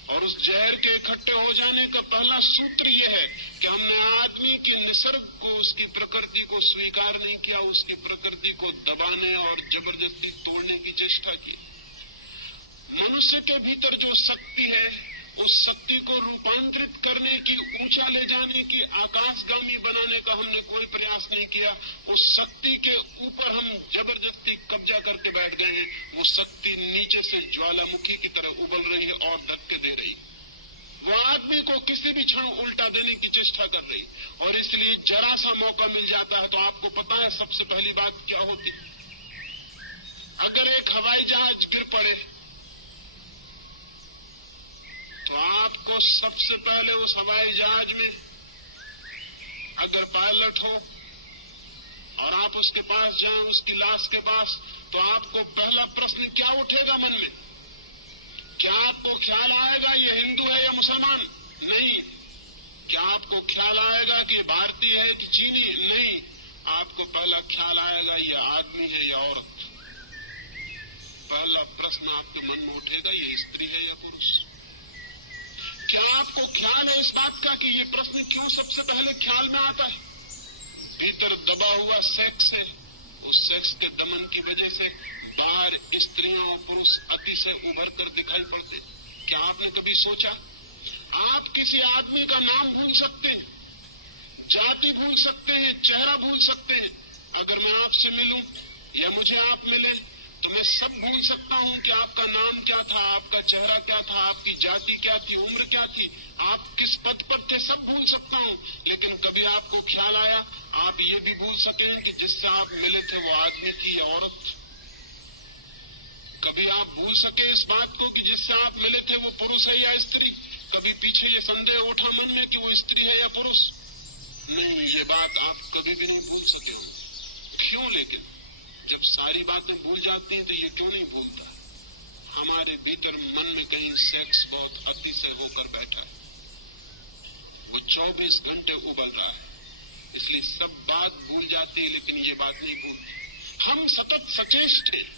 और उस जहर के इकट्ठे हो जाने का पहला सूत्र यह है कि हमने आदमी के निसर्ग को, उसकी प्रकृति को स्वीकार नहीं किया, उसकी प्रकृति को दबाने और जबरदस्ती तोड़ने की चेष्टा की। मनुष्य के भीतर जो शक्ति है, उस शक्ति को रूपांतरित करने की, ऊंचा ले जाने की, आकाशगामी बनाने का हमने कोई प्रयास नहीं किया। उस शक्ति के ऊपर हम जबरदस्ती कब्जा करके बैठ गए हैं। वो शक्ति नीचे से ज्वालामुखी की तरह उबल रही है और धक्के दे रही। वो आदमी को किसी भी क्षण उल्टा देने की चेष्टा कर रही, और इसलिए जरा सा मौका मिल जाता है तो आपको पता है सबसे पहली बात क्या होती। अगर एक हवाई जहाज गिर पड़े तो आपको सबसे पहले उस हवाई जहाज में अगर पायलट हो और आप उसके पास जाएं, उसकी लाश के पास, तो आपको पहला प्रश्न क्या उठेगा मन में? क्या आपको ख्याल आएगा ये हिंदू है या मुसलमान? नहीं। क्या आपको ख्याल आएगा कि भारतीय है कि चीनी? नहीं। आपको पहला ख्याल आएगा ये आदमी है या औरत। पहला प्रश्न आपके मन में उठेगा ये स्त्री है या पुरुष। क्या आपको ख्याल है इस बात का कि ये प्रश्न क्यों सबसे पहले ख्याल में आता है? भीतर दबा हुआ सेक्स है, उस सेक्स के दमन की वजह से बाहर स्त्रियां और पुरुष अतिशय उभर कर दिखाई पड़ते। क्या आपने कभी सोचा आप किसी आदमी का नाम भूल सकते हैं, जाति भूल सकते हैं, चेहरा भूल सकते हैं? अगर मैं आपसे मिलूं या मुझे आप मिले तो मैं सब भूल सकता हूं कि आपका नाम क्या था, आपका चेहरा क्या था, आपकी जाति क्या थी, उम्र क्या थी, आप किस पद पर थे, सब भूल सकता हूं। लेकिन कभी आपको ख्याल आया आप ये भी भूल सके कि जिससे आप मिले थे वो आदमी थी या औरत? कभी आप भूल सके इस बात को कि जिससे आप मिले थे वो पुरुष है या स्त्री? कभी पीछे ये संदेह उठा मन में कि वो स्त्री है या पुरुष? नहीं, ये बात आप कभी भी नहीं भूल सके हो। क्यों? लेकिन जब सारी बातें भूल जाती हैं तो ये क्यों नहीं भूलता? हमारे भीतर मन में कहीं सेक्स बहुत अतिशय होकर बैठा है, वो 24 घंटे उबल रहा है, इसलिए सब बात भूल जाती है लेकिन ये बात नहीं भूलती। हम सतत सचेष्ट हैं।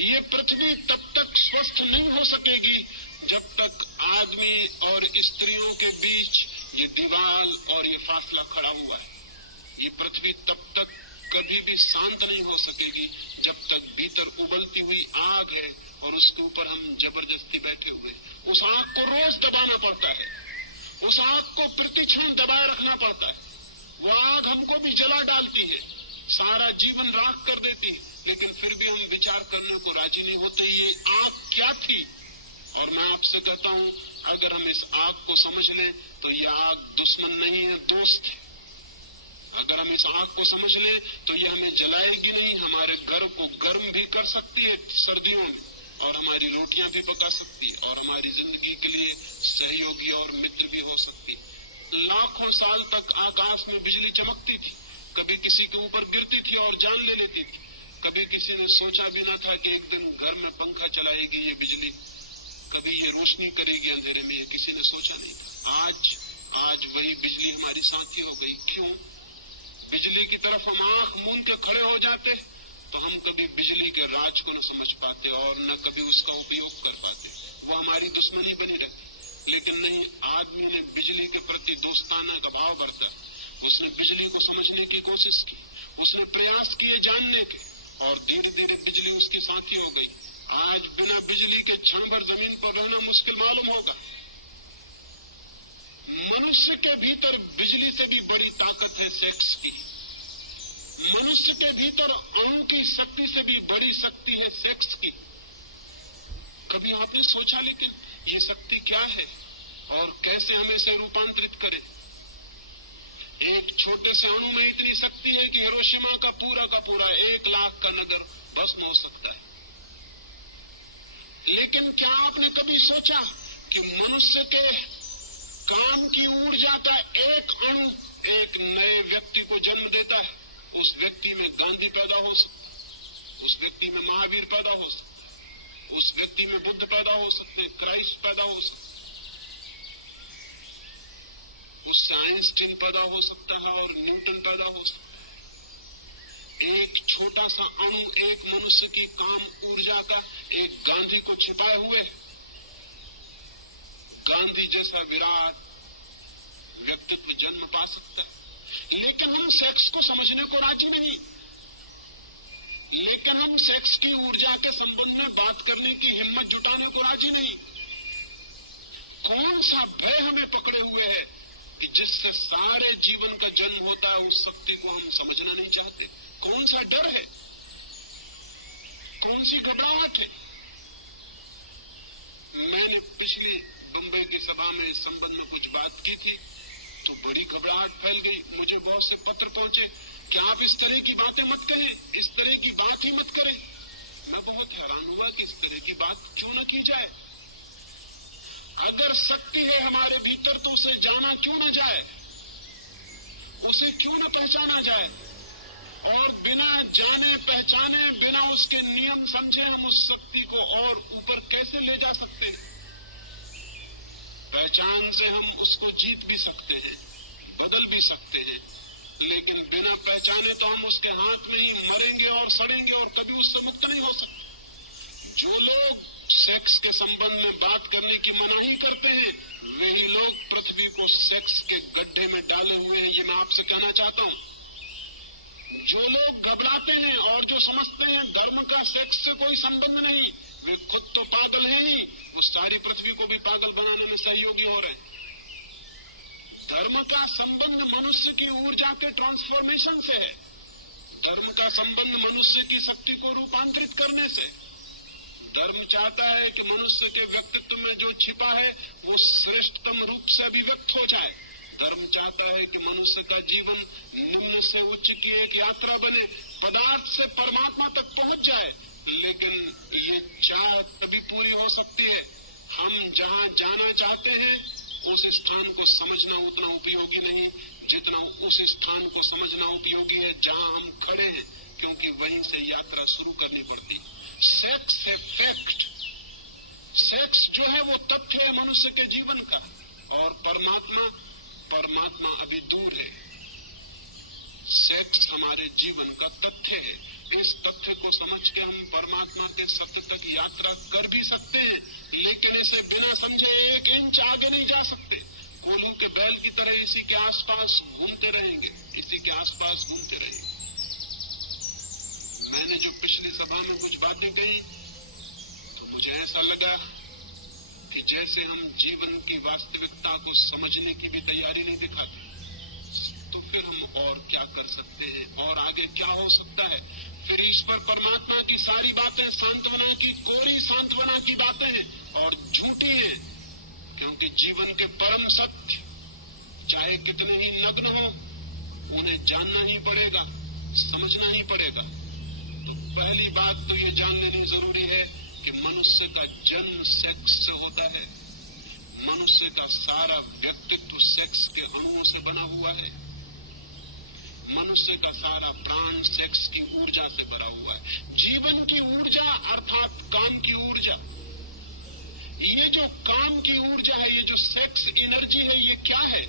ये पृथ्वी तब तक स्वस्थ नहीं हो सकेगी जब तक आदमी और स्त्रियों के बीच ये दीवार और ये फासला खड़ा हुआ है। ये पृथ्वी तब तक कभी भी शांत नहीं हो सकेगी जब तक भीतर उबलती हुई आग है और उसके ऊपर हम जबरदस्ती बैठे हुए। उस आग को रोज दबाना पड़ता है, उस आग को प्रतिक्षण दबाए रखना पड़ता है। वो आग हमको भी जला डालती है, सारा जीवन राख कर देती है, लेकिन फिर भी हम विचार करने को राजी नहीं होते ये आग क्या थी। और मैं आपसे कहता हूं, अगर हम इस आग को समझ लें तो ये आग दुश्मन नहीं है, दोस्त है। अगर हम इस आग को समझ लें तो ये हमें जलाएगी नहीं, हमारे घर को गर्म भी कर सकती है सर्दियों में, और हमारी रोटियां भी पका सकती है, और हमारी जिंदगी के लिए सहयोगी और मित्र भी हो सकती है। लाखों साल तक आकाश में बिजली चमकती थी, कभी किसी के ऊपर गिरती थी और जान ले लेती थी। कभी किसी ने सोचा भी ना था कि एक दिन घर में पंखा चलाएगी ये बिजली, कभी ये रोशनी करेगी अंधेरे में, ये किसी ने सोचा नहीं था। आज वही बिजली हमारी साथी हो गई। क्यों? बिजली की तरफ हम आंख मूंद के खड़े हो जाते तो हम कभी बिजली के राज को न समझ पाते और न कभी उसका उपयोग कर पाते, वो हमारी दुश्मनी बनी रहती। लेकिन नहीं, आदमी ने बिजली के प्रति दोस्ताना का भाव बरता, उसने बिजली को समझने की कोशिश की, उसने प्रयास किए जानने के, और धीरे धीरे बिजली उसकी साथी हो गई। आज बिना बिजली के क्षण भर जमीन पर रहना मुश्किल मालूम होगा। मनुष्य के भीतर बिजली से भी बड़ी ताकत है सेक्स की। मनुष्य के भीतर अणु की शक्ति से भी बड़ी शक्ति है सेक्स की। कभी आपने सोचा लेकिन ये शक्ति क्या है और कैसे हमें इसे रूपांतरित करें? एक छोटे से अणु में इतनी शक्ति है कि हिरोशिमा का पूरा 1 लाख का नगर भस्म हो सकता है। लेकिन क्या आपने कभी सोचा कि मनुष्य के काम की ऊर्जा का एक अणु एक नए व्यक्ति को जन्म देता है? उस व्यक्ति में गांधी पैदा हो सकता, उस व्यक्ति में महावीर पैदा हो सकता, उस व्यक्ति में बुद्ध पैदा हो सकते, क्राइस्ट पैदा हो सकते, उससे आइंस्टीन पैदा हो सकता है और न्यूटन पैदा हो सकता है। एक छोटा सा अणु एक मनुष्य की काम ऊर्जा का एक गांधी को छिपाए हुए है। गांधी जैसा विराट व्यक्तित्व जन्म पा सकता है। लेकिन हम सेक्स को समझने को राजी नहीं, लेकिन हम सेक्स की ऊर्जा के संबंध में बात करने की हिम्मत जुटाने को राजी नहीं। कौन सा भय हमें पकड़े हुए है कि जिससे सारे जीवन का जन्म होता है, उस शक्ति को हम समझना नहीं चाहते? कौन सा डर है, कौन सी घबराहट है? मैंने पिछली बंबई की सभा में इस संबंध में कुछ बात की थी तो बड़ी घबराहट फैल गई। मुझे बहुत से पत्र पहुंचे कि आप इस तरह की बातें मत कहें, इस तरह की बात ही मत करें। मैं बहुत हैरान हुआ कि इस तरह की बात क्यों न की जाए। अगर शक्ति है हमारे भीतर तो उसे जाना क्यों न जाए, उसे क्यों न पहचाना जाए? और बिना जाने पहचाने, बिना उसके नियम समझे हम उस शक्ति को और ऊपर कैसे ले जा सकते हैं? पहचान से हम उसको जीत भी सकते हैं, बदल भी सकते हैं, लेकिन बिना पहचाने तो हम उसके हाथ में ही मरेंगे और सड़ेंगे और कभी उससे मुक्त नहीं हो सकते। जो लोग सेक्स के संबंध में बात करने की मनाही करते हैं, वही लोग पृथ्वी को सेक्स के गड्ढे में डाले हुए हैं, ये मैं आपसे कहना चाहता हूं। जो लोग घबराते हैं और जो समझते हैं धर्म का सेक्स से कोई संबंध नहीं, वे खुद तो पागल हैं ही, वो सारी पृथ्वी को भी पागल बनाने में सहयोगी हो रहे हैं। धर्म का संबंध मनुष्य की ऊर्जा के ट्रांसफॉर्मेशन से है। धर्म का संबंध मनुष्य की शक्ति को रूपांतरित करने से। धर्म चाहता है कि मनुष्य के व्यक्तित्व में जो छिपा है वो श्रेष्ठतम रूप से अभिव्यक्त हो जाए। धर्म चाहता है कि मनुष्य का जीवन निम्न से उच्च की एक यात्रा बने, पदार्थ से परमात्मा तक पहुंच जाए। लेकिन ये चाह तभी पूरी हो सकती है हम जहां जाना चाहते हैं उस स्थान को समझना उतना उपयोगी नहीं जितना उस स्थान को समझना उपयोगी है जहां हम खड़े हैं, क्योंकि वहीं से यात्रा शुरू करनी पड़ती। सेक्स है फैक्ट, सेक्स जो है वो तथ्य है मनुष्य के जीवन का, और परमात्मा अभी दूर है। सेक्स हमारे जीवन का तथ्य है। इस तथ्य को समझ के हम परमात्मा के सत्य तक यात्रा कर भी सकते हैं, लेकिन इसे बिना समझे 1 इंच आगे नहीं जा सकते। कोल्हू के बैल की तरह इसी के आसपास घूमते रहेंगे, इसी के आसपास घूमते रहेंगे। मैंने जो पिछली सभा में कुछ बातें कही तो मुझे ऐसा लगा कि जैसे हम जीवन की वास्तविकता को समझने की भी तैयारी नहीं दिखाते, तो फिर हम और क्या कर सकते हैं और आगे क्या हो सकता है। फिर ईश्वर परमात्मा की सारी बातें सांत्वना की, कोरी सांत्वना की बातें हैं और झूठी हैं, क्योंकि जीवन के परम सत्य चाहे कितने ही नग्न हो, उन्हें जानना ही पड़ेगा, समझना ही पड़ेगा। तो पहली बात तो ये जान लेनी जरूरी है कि मनुष्य का जन्म सेक्स से होता है। मनुष्य का सारा व्यक्तित्व सेक्स के अणुओं से बना हुआ है। मनुष्य का सारा प्राण सेक्स की ऊर्जा से भरा हुआ है। जीवन की ऊर्जा अर्थात काम की ऊर्जा। ये जो काम की ऊर्जा है, ये जो सेक्स एनर्जी है, ये क्या है?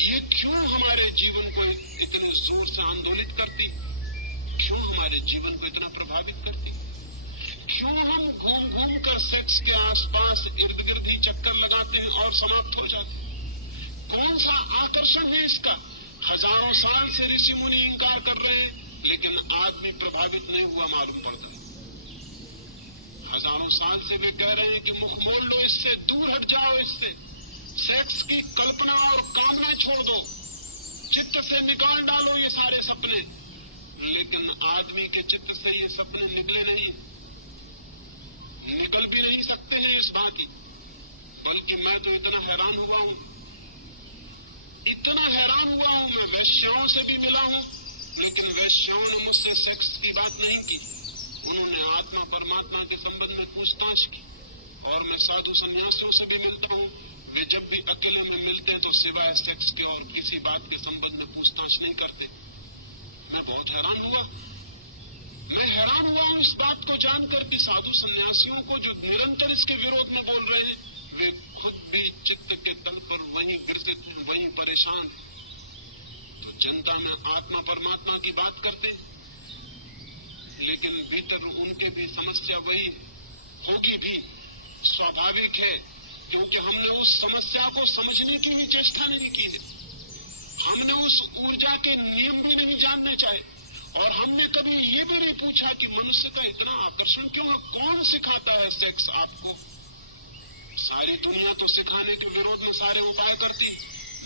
ये क्यों हमारे जीवन को इतने जोर से आंदोलित करती? क्यों हमारे जीवन को इतना प्रभावित करती? क्यों हम घूम घूम कर सेक्स के आसपास इर्द गिर्द ही चक्कर लगाते हैं और समाप्त हो जाते हैं? कौन सा आकर्षण है इसका? हजारों साल से ऋषि मुनि इंकार कर रहे हैं, लेकिन आदमी प्रभावित नहीं हुआ मालूम पड़ता। हजारों साल से वे कह रहे हैं कि मुख मोड़ लो इससे, दूर हट जाओ इससे, सेक्स की कल्पना और कामना छोड़ दो, चित्त से निकाल डालो ये सारे सपने। लेकिन आदमी के चित्त से ये सपने निकले नहीं, निकल भी नहीं सकते हैं इस बात की। बल्कि मैं तो इतना हैरान हुआ हूं, मैं वैश्याओं से भी मिला हूं, लेकिन वैश्याओं ने मुझसे सेक्स की बात नहीं की। उन्होंने आत्मा परमात्मा के संबंध में पूछताछ की। और मैं साधु सन्यासियों से भी मिलता हूं, वे जब भी अकेले में मिलते हैं तो सिवाय सेक्स के और किसी बात के संबंध में पूछताछ नहीं करते। मैं बहुत हैरान हुआ हूं इस बात को जानकर कि साधु सन्यासियों को जो निरंतर इसके विरोध में बोल रहे हैं, वे खुद भी चित्त के तल पर वहीं गिरते, वहीं परेशान। तो जनता में आत्मा परमात्मा की बात करते, लेकिन भीतर उनके भी समस्या वही होगी भी, स्वाभाविक है, क्योंकि हमने उस समस्या को समझने की भी चेष्टा नहीं की है। हमने उस ऊर्जा के नियम भी नहीं जानने चाहे, और हमने कभी ये भी नहीं पूछा कि मनुष्य का इतना आकर्षण क्यों है, कौन सिखाता है सेक्स आपको। सारी दुनिया तो सिखाने के विरोध में सारे उपाय करती।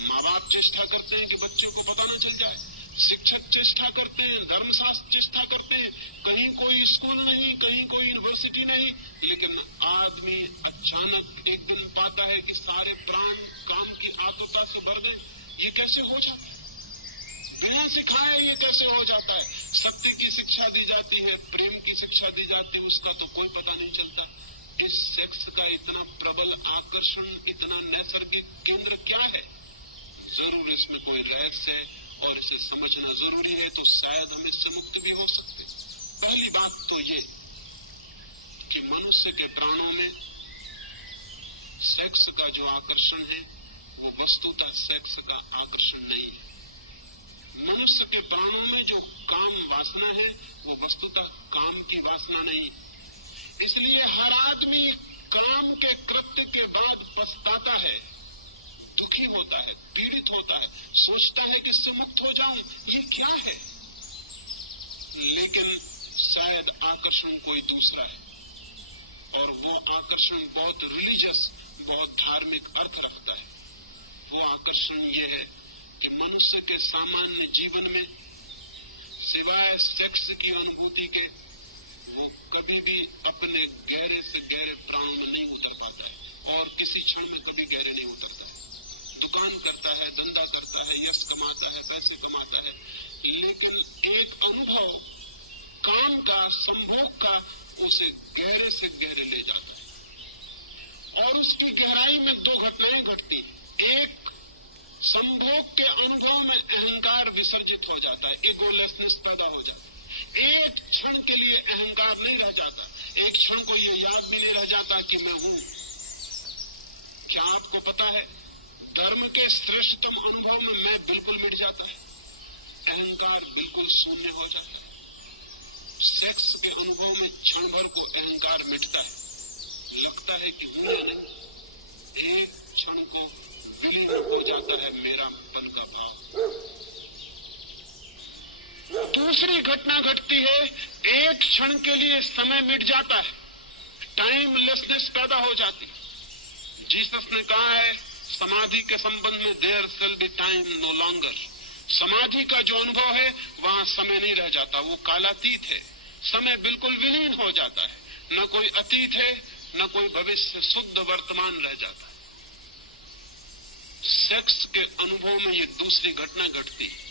माँ बाप चेष्टा करते हैं कि बच्चे को पता न चल जाए, शिक्षक चेष्टा करते हैं, धर्मशास्त्र चेष्टा करते हैं, कहीं कोई स्कूल नहीं, कहीं कोई यूनिवर्सिटी नहीं। लेकिन आदमी अचानक एक दिन पाता है कि सारे प्राण काम की आतुरता से भर गए। ये कैसे हो जाता है? बिना सिखाए ये कैसे हो जाता है? सत्य की शिक्षा दी जाती है, प्रेम की शिक्षा दी जाती है, उसका तो कोई पता नहीं चलता। इस सेक्स का इतना प्रबल आकर्षण, इतना नैसर्गिक केंद्र क्या है? जरूर इसमें कोई रहस्य है और इसे समझना जरूरी है, तो शायद हम इससे मुक्त भी हो सकते। पहली बात तो ये कि मनुष्य के प्राणों में सेक्स का जो आकर्षण है वो वस्तुतः सेक्स का आकर्षण नहीं है। मनुष्य के प्राणों में जो काम वासना है वो वस्तुतः काम की वासना नहीं। इसलिए हर आदमी काम के कृत्य के बाद पछताता है, दुखी होता है, पीड़ित होता है, सोचता है कि इससे मुक्त हो जाऊं, ये क्या है? लेकिन शायद आकर्षण कोई दूसरा है, और वो आकर्षण बहुत रिलीजियस, बहुत धार्मिक अर्थ रखता है। वो आकर्षण ये है कि मनुष्य के सामान्य जीवन में सिवाय सेक्स की अनुभूति के वो कभी भी अपने गहरे से गहरे प्राणों में नहीं उतर पाता है, और किसी क्षण में कभी गहरे नहीं उतरता है। दुकान करता है, धंधा करता है, यश कमाता है, पैसे कमाता है, लेकिन एक अनुभव काम का, संभोग का उसे गहरे से गहरे ले जाता है। और उसकी गहराई में दो घटनाएं घटती हैं। एक, संभोग के अनुभव में अहंकार विसर्जित हो जाता है, इगोलेसनेस पैदा हो जाता है। एक क्षण के लिए अहंकार नहीं रह जाता, एक क्षण को ये याद भी नहीं रह जाता कि मैं हूं। क्या आपको पता है, धर्म के श्रेष्ठतम अनुभव में मैं बिल्कुल मिट जाता है, अहंकार बिल्कुल शून्य हो जाता है। सेक्स के अनुभव में क्षण भर को अहंकार मिटता है, लगता है कि हूं या नहीं। एक क्षण को विलीन हो जाता है मेरा पन का भाव। दूसरी घटना घटती है, एक क्षण के लिए समय मिट जाता है, टाइमलेसनेस पैदा हो जाती। जीसस ने कहा है समाधि के संबंध में, there shall be time no longer. समाधि का जो अनुभव है वहां समय नहीं रह जाता, वो कालातीत है, समय बिल्कुल विलीन हो जाता है, न कोई अतीत है न कोई भविष्य, शुद्ध वर्तमान रह जाता है। सेक्स के अनुभव में ये दूसरी घटना घटती है,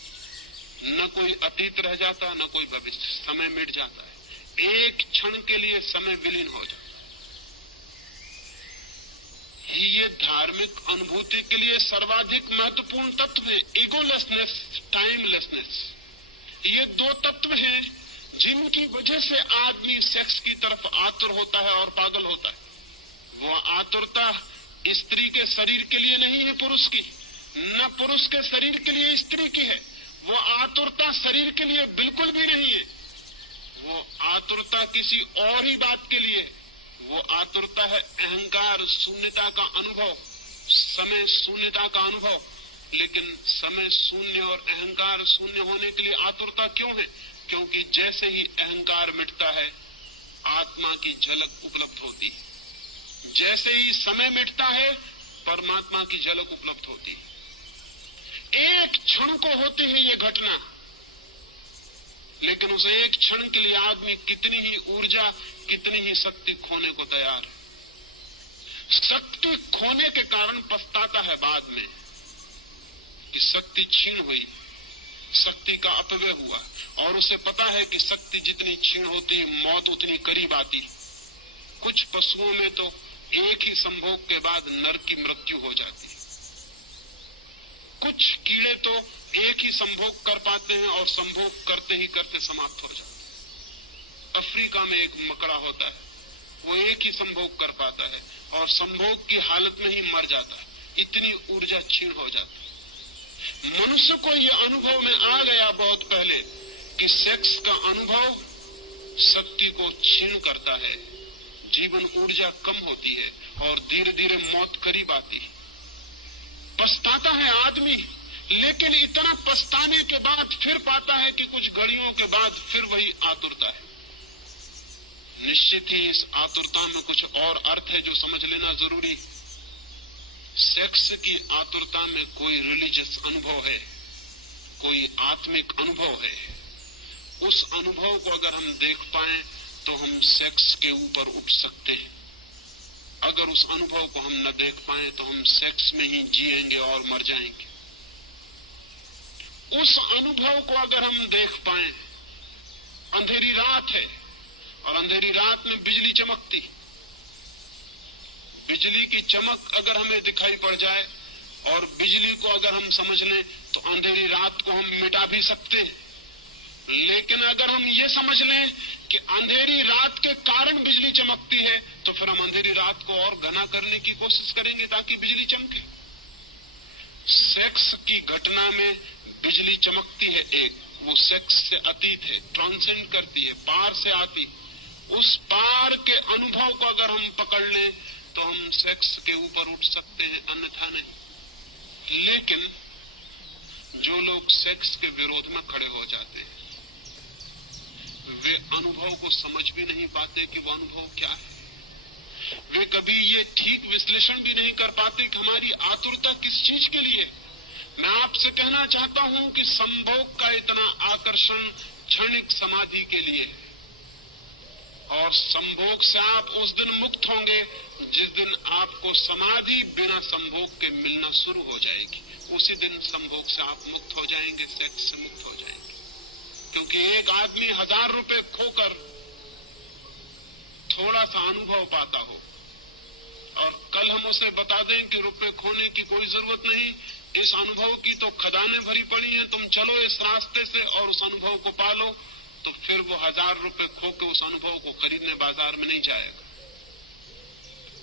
न कोई अतीत रह जाता न कोई भविष्य, समय मिट जाता है, एक क्षण के लिए समय विलीन हो जाता है। ये धार्मिक अनुभूति के लिए सर्वाधिक महत्वपूर्ण तत्व है, ईगोलेसनेस, टाइमलेसनेस। ये दो तत्व हैं जिनकी वजह से आदमी सेक्स की तरफ आतुर होता है और पागल होता है। वो आतुरता स्त्री के शरीर के लिए नहीं है पुरुष की, न पुरुष के शरीर के लिए स्त्री की है। वो आतुरता शरीर के लिए बिल्कुल भी नहीं है, वो आतुरता किसी और ही बात के लिए। वो आतुरता है अहंकार शून्यता का अनुभव, समय शून्यता का अनुभव। लेकिन समय शून्य और अहंकार शून्य होने के लिए आतुरता क्यों है? क्योंकि जैसे ही अहंकार मिटता है आत्मा की झलक उपलब्ध होती है, जैसे ही समय मिटता है परमात्मा की झलक उपलब्ध होती है। एक क्षण को होती है ये घटना, लेकिन उस एक क्षण के लिए आदमी कितनी ही ऊर्जा, कितनी ही शक्ति खोने को तैयार है। शक्ति खोने के कारण पछताता है बाद में कि शक्ति छीन हुई, शक्ति का अपव्यय हुआ, और उसे पता है कि शक्ति जितनी छीन होती मौत उतनी करीब आती। कुछ पशुओं में तो एक ही संभोग के बाद नर की मृत्यु हो जाती, कुछ कीड़े तो एक ही संभोग कर पाते हैं और संभोग करते ही करते समाप्त हो जाते। अफ्रीका में एक मकड़ा होता है, वो एक ही संभोग कर पाता है और संभोग की हालत में ही मर जाता है, इतनी ऊर्जा छीन हो जाती। मनुष्य को ये अनुभव में आ गया बहुत पहले कि सेक्स का अनुभव शक्ति को छीन करता है, जीवन ऊर्जा कम होती है और धीरे धीरे मौत करीब आती है। पछताता है आदमी, लेकिन इतना पछताने के बाद फिर पाता है कि कुछ घड़ियों के बाद फिर वही आतुरता है। निश्चित ही इस आतुरता में कुछ और अर्थ है जो समझ लेना जरूरी। सेक्स की आतुरता में कोई रिलीजियस अनुभव है, कोई आत्मिक अनुभव है। उस अनुभव को अगर हम देख पाएं तो हम सेक्स के ऊपर उठ सकते हैं। अगर उस अनुभव को हम न देख पाएं तो हम सेक्स में ही जिएंगे और मर जाएंगे। उस अनुभव को अगर हम देख पाएं, अंधेरी रात है और अंधेरी रात में बिजली चमकती, बिजली की चमक अगर हमें दिखाई पड़ जाए और बिजली को अगर हम समझ लें तो अंधेरी रात को हम मिटा भी सकते हैं। लेकिन अगर हम ये समझ लें कि अंधेरी रात के कारण बिजली चमकती है तो फिर हम अंधेरी रात को और घना करने की कोशिश करेंगे ताकि बिजली चमके। सेक्स की घटना में बिजली चमकती है, एक वो सेक्स से अतीत है, ट्रांसेंड करती है, पार से आती। उस पार के अनुभव को अगर हम पकड़ लें तो हम सेक्स के ऊपर उठ सकते हैं, अन्यथा नहीं। लेकिन जो लोग सेक्स के विरोध में खड़े हो जाते हैं वे अनुभव को समझ भी नहीं पाते कि वो अनुभव क्या है। वे कभी ये ठीक विश्लेषण भी नहीं कर पाते कि हमारी आतुरता किस चीज के लिए। मैं आपसे कहना चाहता हूं कि संभोग का इतना आकर्षण क्षणिक समाधि के लिए है, और संभोग से आप उस दिन मुक्त होंगे जिस दिन आपको समाधि बिना संभोग के मिलना शुरू हो जाएगी। उसी दिन संभोग से आप मुक्त हो जाएंगे, सेक्स से मुक्त हो जाएंगे। क्योंकि एक आदमी 1000 रुपए खोकर थोड़ा सा अनुभव पाता हो और कल हम उसे बता दें कि रुपए खोने की कोई जरूरत नहीं, इस अनुभव की तो खदानें भरी पड़ी हैं, तुम चलो इस रास्ते से और उस अनुभव को पालो, तो फिर वो 1000 रुपए खो के उस अनुभव को खरीदने बाजार में नहीं जाएगा।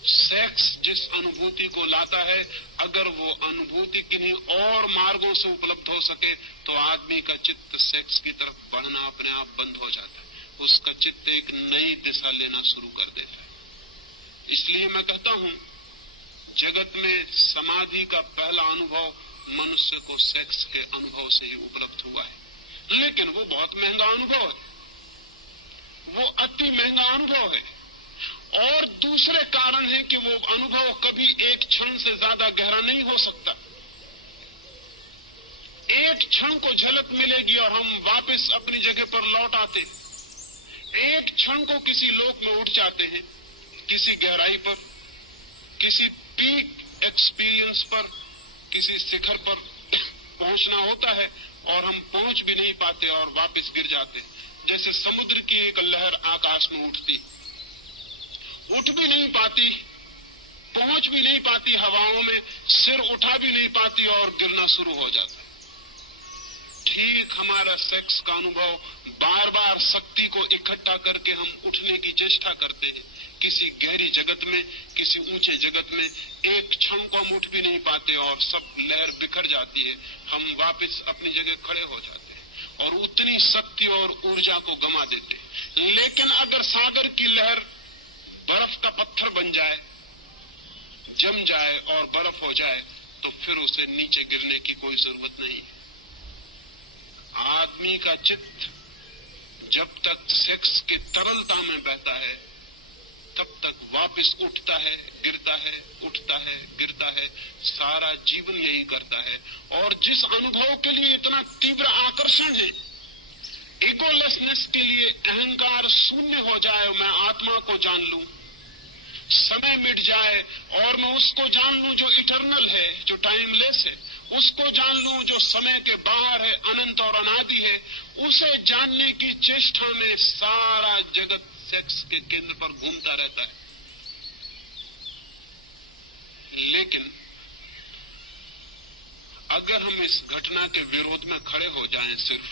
सेक्स जिस अनुभूति को लाता है, अगर वो अनुभूति किन्हीं और मार्गों से उपलब्ध हो सके तो आदमी का चित्त सेक्स की तरफ बढ़ना अपने आप बंद हो जाता है, उसका चित्त एक नई दिशा लेना शुरू कर देता है। इसलिए मैं कहता हूं जगत में समाधि का पहला अनुभव मनुष्य को सेक्स के अनुभव से ही उपलब्ध हुआ है। लेकिन वो बहुत महंगा अनुभव है, वो अति महंगा अनुभव है। और दूसरे कारण है कि वो अनुभव कभी एक क्षण से ज्यादा गहरा नहीं हो सकता। एक क्षण को झलक मिलेगी और हम वापस अपनी जगह पर लौट आते। एक क्षण को किसी लोक में उठ जाते हैं, किसी गहराई पर, किसी पीक एक्सपीरियंस पर, किसी शिखर पर पहुंचना होता है और हम पहुंच भी नहीं पाते और वापस गिर जाते। जैसे समुद्र की एक लहर आकाश में उठती, उठ भी नहीं पाती, पहुंच भी नहीं पाती हवाओं में, सिर उठा भी नहीं पाती और गिरना शुरू हो जाता। ठीक हमारा सेक्स का अनुभव, बार बार शक्ति को इकट्ठा करके हम उठने की चेष्टा करते हैं किसी गहरी जगत में, किसी ऊंचे जगत में। एक क्षण को हम उठ भी नहीं पाते और सब लहर बिखर जाती है, हम वापस अपनी जगह खड़े हो जाते हैं और उतनी शक्ति और ऊर्जा को गंवा देते हैं। लेकिन अगर सागर की लहर बर्फ का पत्थर बन जाए, जम जाए और बर्फ हो जाए, तो फिर उसे नीचे गिरने की कोई जरूरत नहीं है। आदमी का चित्त जब तक सेक्स की तरलता में बहता है, तब तक वापस उठता है, गिरता है, उठता है, गिरता है। सारा जीवन यही करता है। और जिस अनुभव के लिए इतना तीव्र आकर्षण है, इगोलेसनेस के लिए अहंकार शून्य हो जाए, मैं आत्मा को जान लूं, समय मिट जाए और मैं उसको जान लूं जो इटर्नल है, जो टाइमलेस है, उसको जान लूं जो समय के बाहर है, अनंत और अनादि है। उसे जानने की चेष्टा में सारा जगत सेक्स के केंद्र पर घूमता रहता है। लेकिन अगर हम इस घटना के विरोध में खड़े हो जाएं सिर्फ,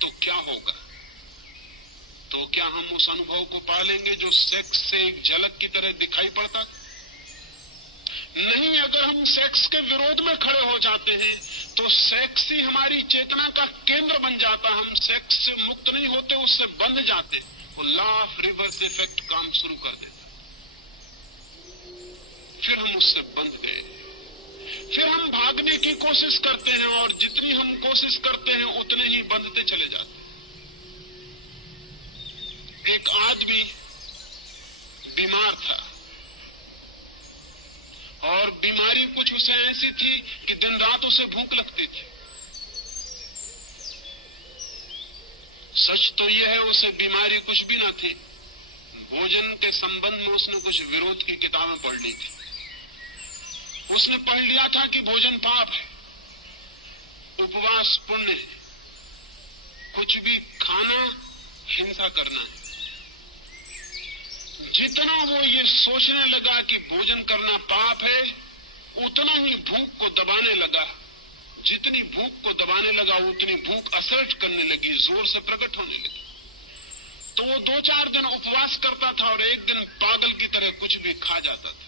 तो क्या होगा? तो क्या हम उस अनुभव को पालेंगे जो सेक्स से एक झलक की तरह दिखाई पड़ता? नहीं। अगर हम सेक्स के विरोध में खड़े हो जाते हैं तो सेक्स ही हमारी चेतना का केंद्र बन जाता। हम सेक्स से मुक्त नहीं होते, उससे बंध जाते। वो लॉ ऑफ रिवर्स इफेक्ट काम शुरू कर देता। फिर हम उससे बंध गए, फिर हम भागने की कोशिश करते हैं और जितनी हम कोशिश करते हैं उतने ही बंधते चले जाते। एक आदमी बीमार था और बीमारी कुछ उसे ऐसी थी कि दिन रात उसे भूख लगती थी। सच तो यह है उसे बीमारी कुछ भी न थी। भोजन के संबंध में उसने कुछ विरोध की किताबें पढ़ ली थी। उसने पढ़ लिया था कि भोजन पाप है, उपवास पुण्य है, कुछ भी खाना हिंसा करना है। जितना वो ये सोचने लगा कि भोजन करना पाप है, उतना ही भूख को दबाने लगा। जितनी भूख को दबाने लगा उतनी भूख असर्ट करने लगी, जोर से प्रकट होने लगी। तो वो 2-4 दिन उपवास करता था और एक दिन पागल की तरह कुछ भी खा जाता था।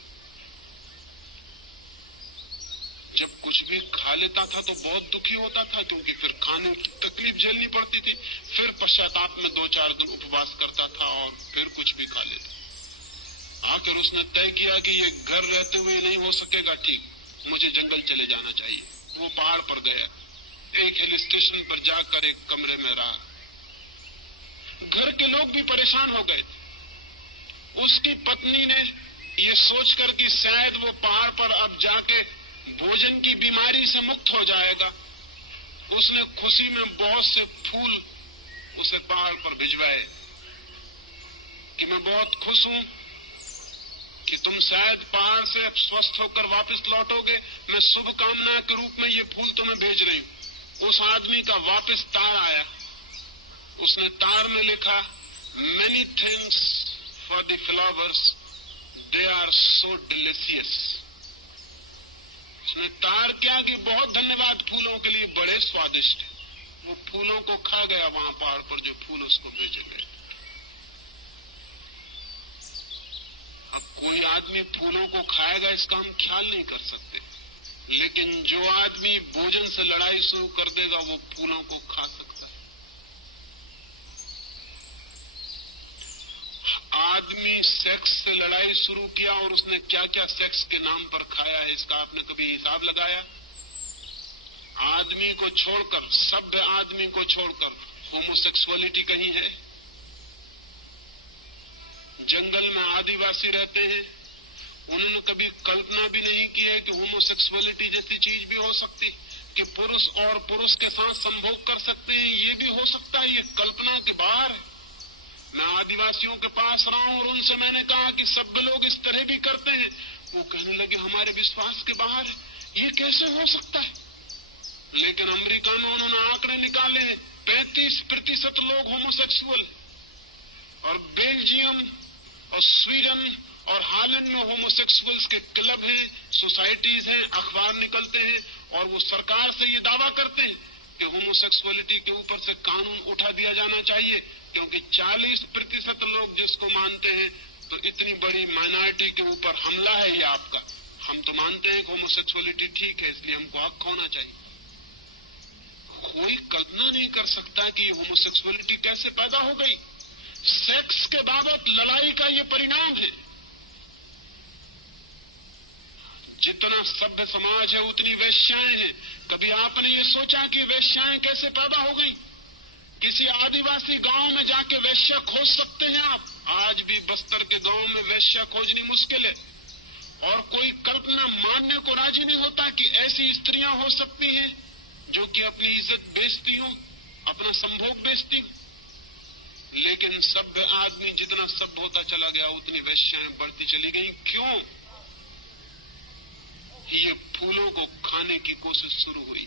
जब कुछ भी खा लेता था तो बहुत दुखी होता था, क्योंकि फिर खाने की तकलीफ झेलनी पड़ती थी। फिर पश्चाताप में 2-4 दिन उपवास करता था और फिर कुछ भी खा लेता। आखिर उसने तय किया कि ये घर रहते हुए नहीं हो सकेगा, ठीक, मुझे जंगल चले जाना चाहिए। वो पहाड़ पर गया, एक हिल स्टेशन पर जाकर एक कमरे में रहा। घर के लोग भी परेशान हो गए। उसकी पत्नी ने ये सोचकर कि शायद वो पहाड़ पर अब जाके भोजन की बीमारी से मुक्त हो जाएगा, उसने खुशी में बहुत से फूल उसे पहाड़ पर भिजवाए कि मैं बहुत खुश हूं कि तुम शायद पहाड़ से अब स्वस्थ होकर वापस लौटोगे। मैं शुभकामना के रूप में ये फूल तुम्हें भेज रही हूं। उस आदमी का वापस तार आया। उसने तार में लिखा, many thanks for the flowers, they are so delicious. उसने तार किया कि बहुत धन्यवाद फूलों के लिए, बड़े स्वादिष्ट है। वो फूलों को खा गया वहां पहाड़ पर जो फूल उसको भेजे गए। अब कोई आदमी फूलों को खाएगा इसका हम ख्याल नहीं कर सकते, लेकिन जो आदमी भोजन से लड़ाई शुरू कर देगा वो फूलों को खा सकता है। आदमी सेक्स से लड़ाई शुरू किया और उसने क्या क्या सेक्स के नाम पर खाया है, इसका आपने कभी हिसाब लगाया? आदमी को छोड़कर, सभ्य आदमी को छोड़कर होमोसेक्सुअलिटी कहीं है? जंगल में आदिवासी रहते हैं, उन्होंने कभी कल्पना भी नहीं की है कि होमोसेक्सुअलिटी जैसी चीज भी हो सकती, कि पुरुष और पुरुष के साथ संभोग कर सकते हैं, ये भी हो सकता है। ये कल्पना के बाहर है। मैं आदिवासियों के पास रहा हूं और उनसे मैंने कहा कि सब लोग इस तरह भी करते हैं। वो कहने लगे हमारे विश्वास के बाहर है, ये कैसे हो सकता है? लेकिन अमेरिका में उन्होंने आंकड़े निकाले, 35% लोग होमोसेक्सुअल, और बेल्जियम और स्वीडन और हालैंड में होमोसेक्सुअल्स के क्लब हैं, सोसाइटीज हैं, अखबार निकलते हैं, और वो सरकार से ये दावा करते हैं कि होमोसेक्सुअलिटी के ऊपर से कानून उठा दिया जाना चाहिए, क्योंकि 40% लोग जिसको मानते हैं, तो इतनी बड़ी माइनॉरिटी के ऊपर हमला है ये आपका। हम तो मानते हैं कि होमोसेक्सुअलिटी ठीक है, इसलिए हमको हक होना चाहिए। कोई कल्पना नहीं कर सकता कि ये होमोसेक्सुअलिटी कैसे पैदा हो गई। सेक्स के बाबत लड़ाई का ये परिणाम है। जितना सभ्य समाज है उतनी वेश्याएं हैं। कभी आपने ये सोचा कि वेश्याएं कैसे पैदा हो गई? किसी आदिवासी गांव में जाके वेश्या खोज सकते हैं आप? आज भी बस्तर के गांव में वेश्या खोजनी मुश्किल है, और कोई कल्पना मानने को राजी नहीं होता कि ऐसी स्त्रियां हो सकती हैं जो कि अपनी इज्जत बेचती हो, अपना संभोग बेचती। लेकिन सभ्य आदमी जितना सभ्य होता चला गया उतनी वेश्याएं बढ़ती चली गई। क्यों? ये फूलों को खाने की कोशिश शुरू हुई।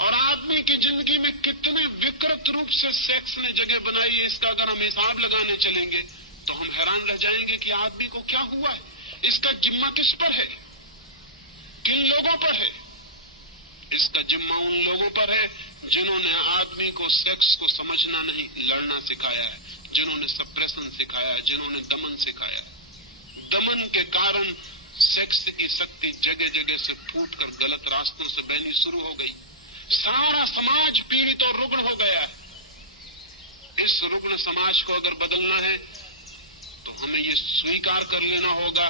और आदमी की जिंदगी में कितने विकृत रूप से सेक्स ने जगह बनाई है, इसका अगर हम हिसाब लगाने चलेंगे तो हम हैरान रह जाएंगे कि आदमी को क्या हुआ है। इसका जिम्मा किस पर है? किन लोगों पर है? इसका जिम्मा उन लोगों पर है जिन्होंने आदमी को सेक्स को समझना नहीं, लड़ना सिखाया है, जिन्होंने सप्रेशन सिखाया है, जिन्होंने दमन सिखाया है। दमन के कारण सेक्स की शक्ति जगह जगह से फूटकर गलत रास्तों से बहनी शुरू हो गई। सारा समाज पीड़ित और रुग्ण हो गया है। इस रुग्ण समाज को अगर बदलना है तो हमें ये स्वीकार कर लेना होगा,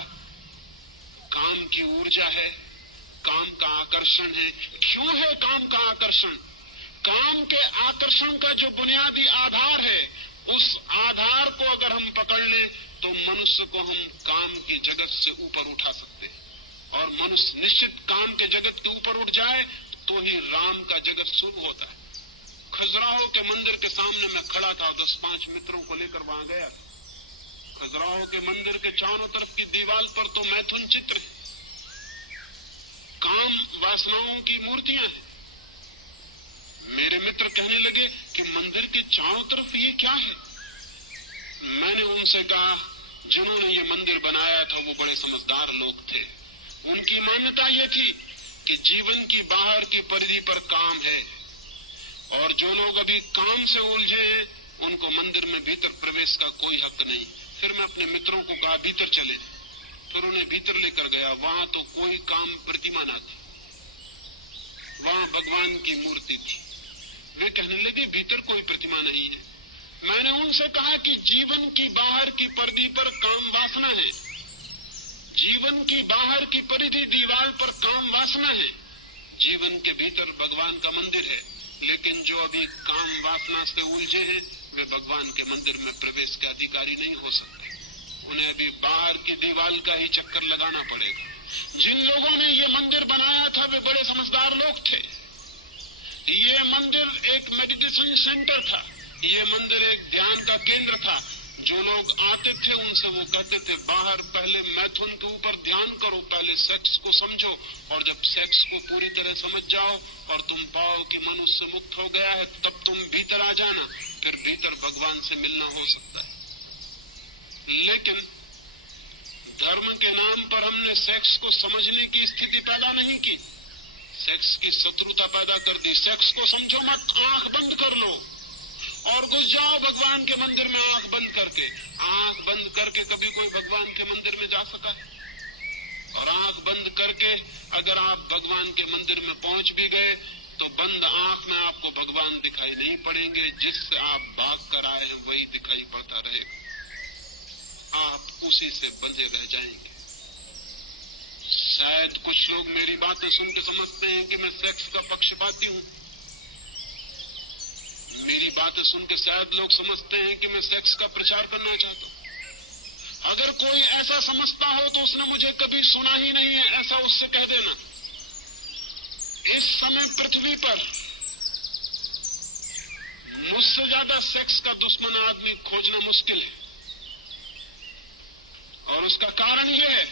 काम की ऊर्जा है, काम का आकर्षण है। क्यों है काम का आकर्षण? काम के आकर्षण का जो बुनियादी आधार है, उस आधार को अगर हम पकड़ लें तो मनुष्य को हम काम की जगत से ऊपर उठा सकते हैं। और मनुष्य निश्चित काम के जगत के ऊपर उठ जाए तो ही राम का जगत शुरू होता है। खजुराहो के मंदिर के सामने मैं खड़ा था, 10-5 मित्रों को लेकर वहां गया। खजुराहो के मंदिर के चारों तरफ की दीवार पर तो मैथुन चित्र है, काम वासनाओं की मूर्तियां हैं। मेरे मित्र कहने लगे कि मंदिर के चारों तरफ ये क्या है? मैंने उनसे कहा, जिन्होंने ये मंदिर बनाया था वो बड़े समझदार लोग थे। उनकी मान्यता ये थी कि जीवन की बाहर की परिधि पर काम है, और जो लोग अभी काम से उलझे हैं उनको मंदिर में भीतर प्रवेश का कोई हक नहीं। फिर मैं अपने मित्रों को कहा भीतर चले, फिर उन्हें भीतर लेकर गया। वहां तो कोई काम प्रतिमा ना थी, वहां भगवान की मूर्ति थी। वे कहने लगे भीतर कोई प्रतिमा नहीं है। मैंने उनसे कहा कि जीवन की बाहर की परिधि पर काम वासना है, जीवन की बाहर की परिधि दीवार पर काम वासना है, जीवन के भीतर भगवान का मंदिर है। लेकिन जो अभी काम वासना से उलझे हैं वे भगवान के मंदिर में प्रवेश के अधिकारी नहीं हो सकते। उन्हें अभी बाहर की दीवार का ही चक्कर लगाना पड़ेगा। जिन लोगों ने ये मंदिर बनाया था वे बड़े समझदार लोग थे। ये मंदिर एक मेडिटेशन सेंटर था, ये मंदिर एक ध्यान का केंद्र था। जो लोग आते थे उनसे वो कहते थे बाहर पहले मैथुन के ऊपर ध्यान करो, पहले सेक्स को समझो, और जब सेक्स को पूरी तरह समझ जाओ और तुम पाओ कि मनुष्य मुक्त हो गया है तब तुम भीतर आ जाना, फिर भीतर भगवान से मिलना हो सकता है। लेकिन धर्म के नाम पर हमने सेक्स को समझने की स्थिति पैदा नहीं की, सेक्स की शत्रुता पैदा कर दी। सेक्स को समझो मत, आंख बंद कर लो और घुस जाओ भगवान के मंदिर में आंख बंद करके। आंख बंद करके कभी कोई भगवान के मंदिर में जा सका है? और आंख बंद करके अगर आप भगवान के मंदिर में पहुंच भी गए तो बंद आंख में आपको भगवान दिखाई नहीं पड़ेंगे, जिससे आप भाग कर आए हैं वही दिखाई पड़ता रहेगा, आप उसी से बंधे रह जाएंगे। शायद कुछ लोग मेरी बातें सुन के समझते हैं कि मैं सेक्स का पक्षपाती हूं। मेरी बातें सुन के शायद लोग समझते हैं कि मैं सेक्स का प्रचार करना चाहता हूं। अगर कोई ऐसा समझता हो तो उसने मुझे कभी सुना ही नहीं है, ऐसा उससे कह देना। इस समय पृथ्वी पर मुझसे ज्यादा सेक्स का दुश्मन आदमी खोजना मुश्किल है, और उसका कारण यह है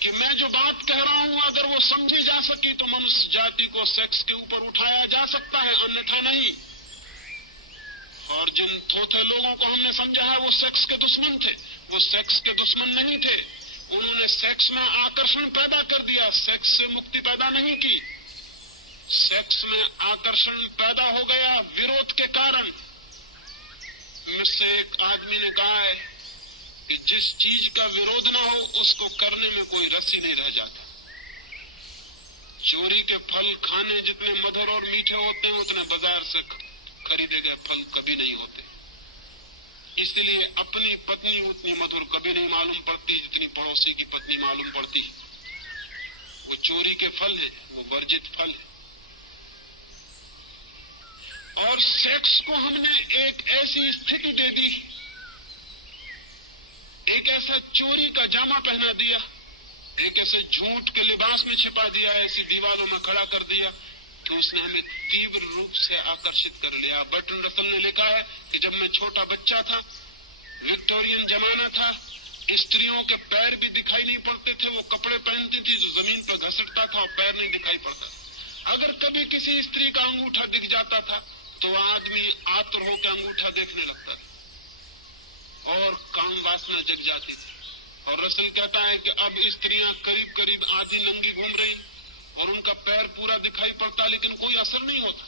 कि मैं जो बात कह रहा हूं अगर वो समझी जा सकी तो मनुष्य जाति को सेक्स के ऊपर उठाया जा सकता है, अन्यथा नहीं। और जिन थोथे लोगों को हमने समझा है वो सेक्स के दुश्मन थे, वो सेक्स के दुश्मन नहीं थे। उन्होंने सेक्स में आकर्षण पैदा कर दिया, सेक्स से मुक्ति पैदा नहीं की। सेक्स में आकर्षण पैदा हो गया विरोध के कारण। मुझसे एक आदमी ने कहा है कि जिस चीज का विरोध ना हो उसको करने में कोई रस ही नहीं रह जाता। चोरी के फल खाने जितने मधुर और मीठे होते हैं उतने बाजार से खरीदे गए फल कभी नहीं होते। इसलिए अपनी पत्नी उतनी मधुर कभी नहीं मालूम पड़ती जितनी पड़ोसी की पत्नी मालूम पड़ती। वो चोरी के फल है, वो वर्जित फल है। और सेक्स को हमने एक ऐसी स्थिति दे दी, एक ऐसा चोरी का जामा पहना दिया, एक ऐसे झूठ के लिबास में छिपा दिया, ऐसी दीवारों में खड़ा कर दिया कि उसने हमें तीव्र रूप से आकर्षित कर लिया। बर्ट्रैंड रसल ने लिखा है कि जब मैं छोटा बच्चा था, विक्टोरियन जमाना था, स्त्रियों के पैर भी दिखाई नहीं पड़ते थे। वो कपड़े पहनती थी जो जमीन पर घसटता था और पैर नहीं दिखाई पड़ता। अगर कभी किसी स्त्री का अंगूठा दिख जाता था तो आदमी आतुर होकर अंगूठा देखने लगता था और काम वासना जग जाती थी। और रसल कहता है कि अब स्त्रियां करीब करीब आधी नंगी घूम रही और उनका पैर पूरा दिखाई पड़ता लेकिन कोई असर नहीं होता।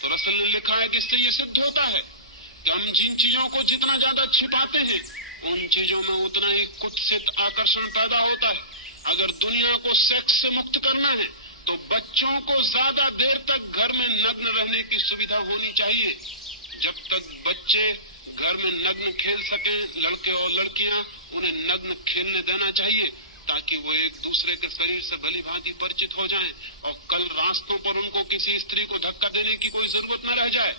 तो रसल ने लिखा है कि इससे ये सिद्ध होता है कि हम जिन चीजों को जितना ज्यादा छिपाते हैं उन चीजों में उतना ही कुत्सित आकर्षण पैदा होता है। अगर दुनिया को सेक्स से मुक्त करना है तो बच्चों को ज्यादा देर तक घर में नग्न रहने की सुविधा होनी चाहिए। जब तक बच्चे घर में नग्न खेल सकें, लड़के और लड़कियां, उन्हें नग्न खेलने देना चाहिए ताकि वो एक दूसरे के शरीर से भली भांति परिचित हो जाएं और कल रास्तों पर उनको किसी स्त्री को धक्का देने की कोई जरूरत न रह जाए,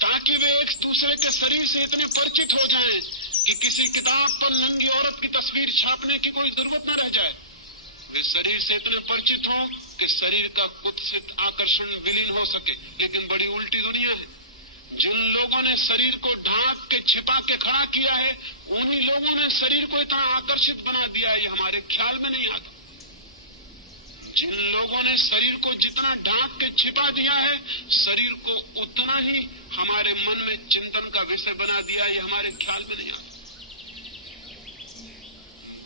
ताकि वे एक दूसरे के शरीर से इतने परिचित हो जाएं कि किसी किताब पर नंगी औरत की तस्वीर छापने की कोई जरूरत न रह जाए। वे शरीर से इतने परिचित हों कि शरीर का कुत्सित आकर्षण विलीन हो सके। लेकिन बड़ी उल्टी दुनिया है। जिन लोगों ने शरीर को ढांक के छिपा के खड़ा किया है उन्हीं लोगों ने शरीर को इतना आकर्षित बना दिया है, ये हमारे ख्याल में नहीं आता। जिन लोगों ने शरीर को जितना ढांक के छिपा दिया है शरीर को उतना ही हमारे मन में चिंतन का विषय बना दिया, ये हमारे ख्याल में नहीं आता।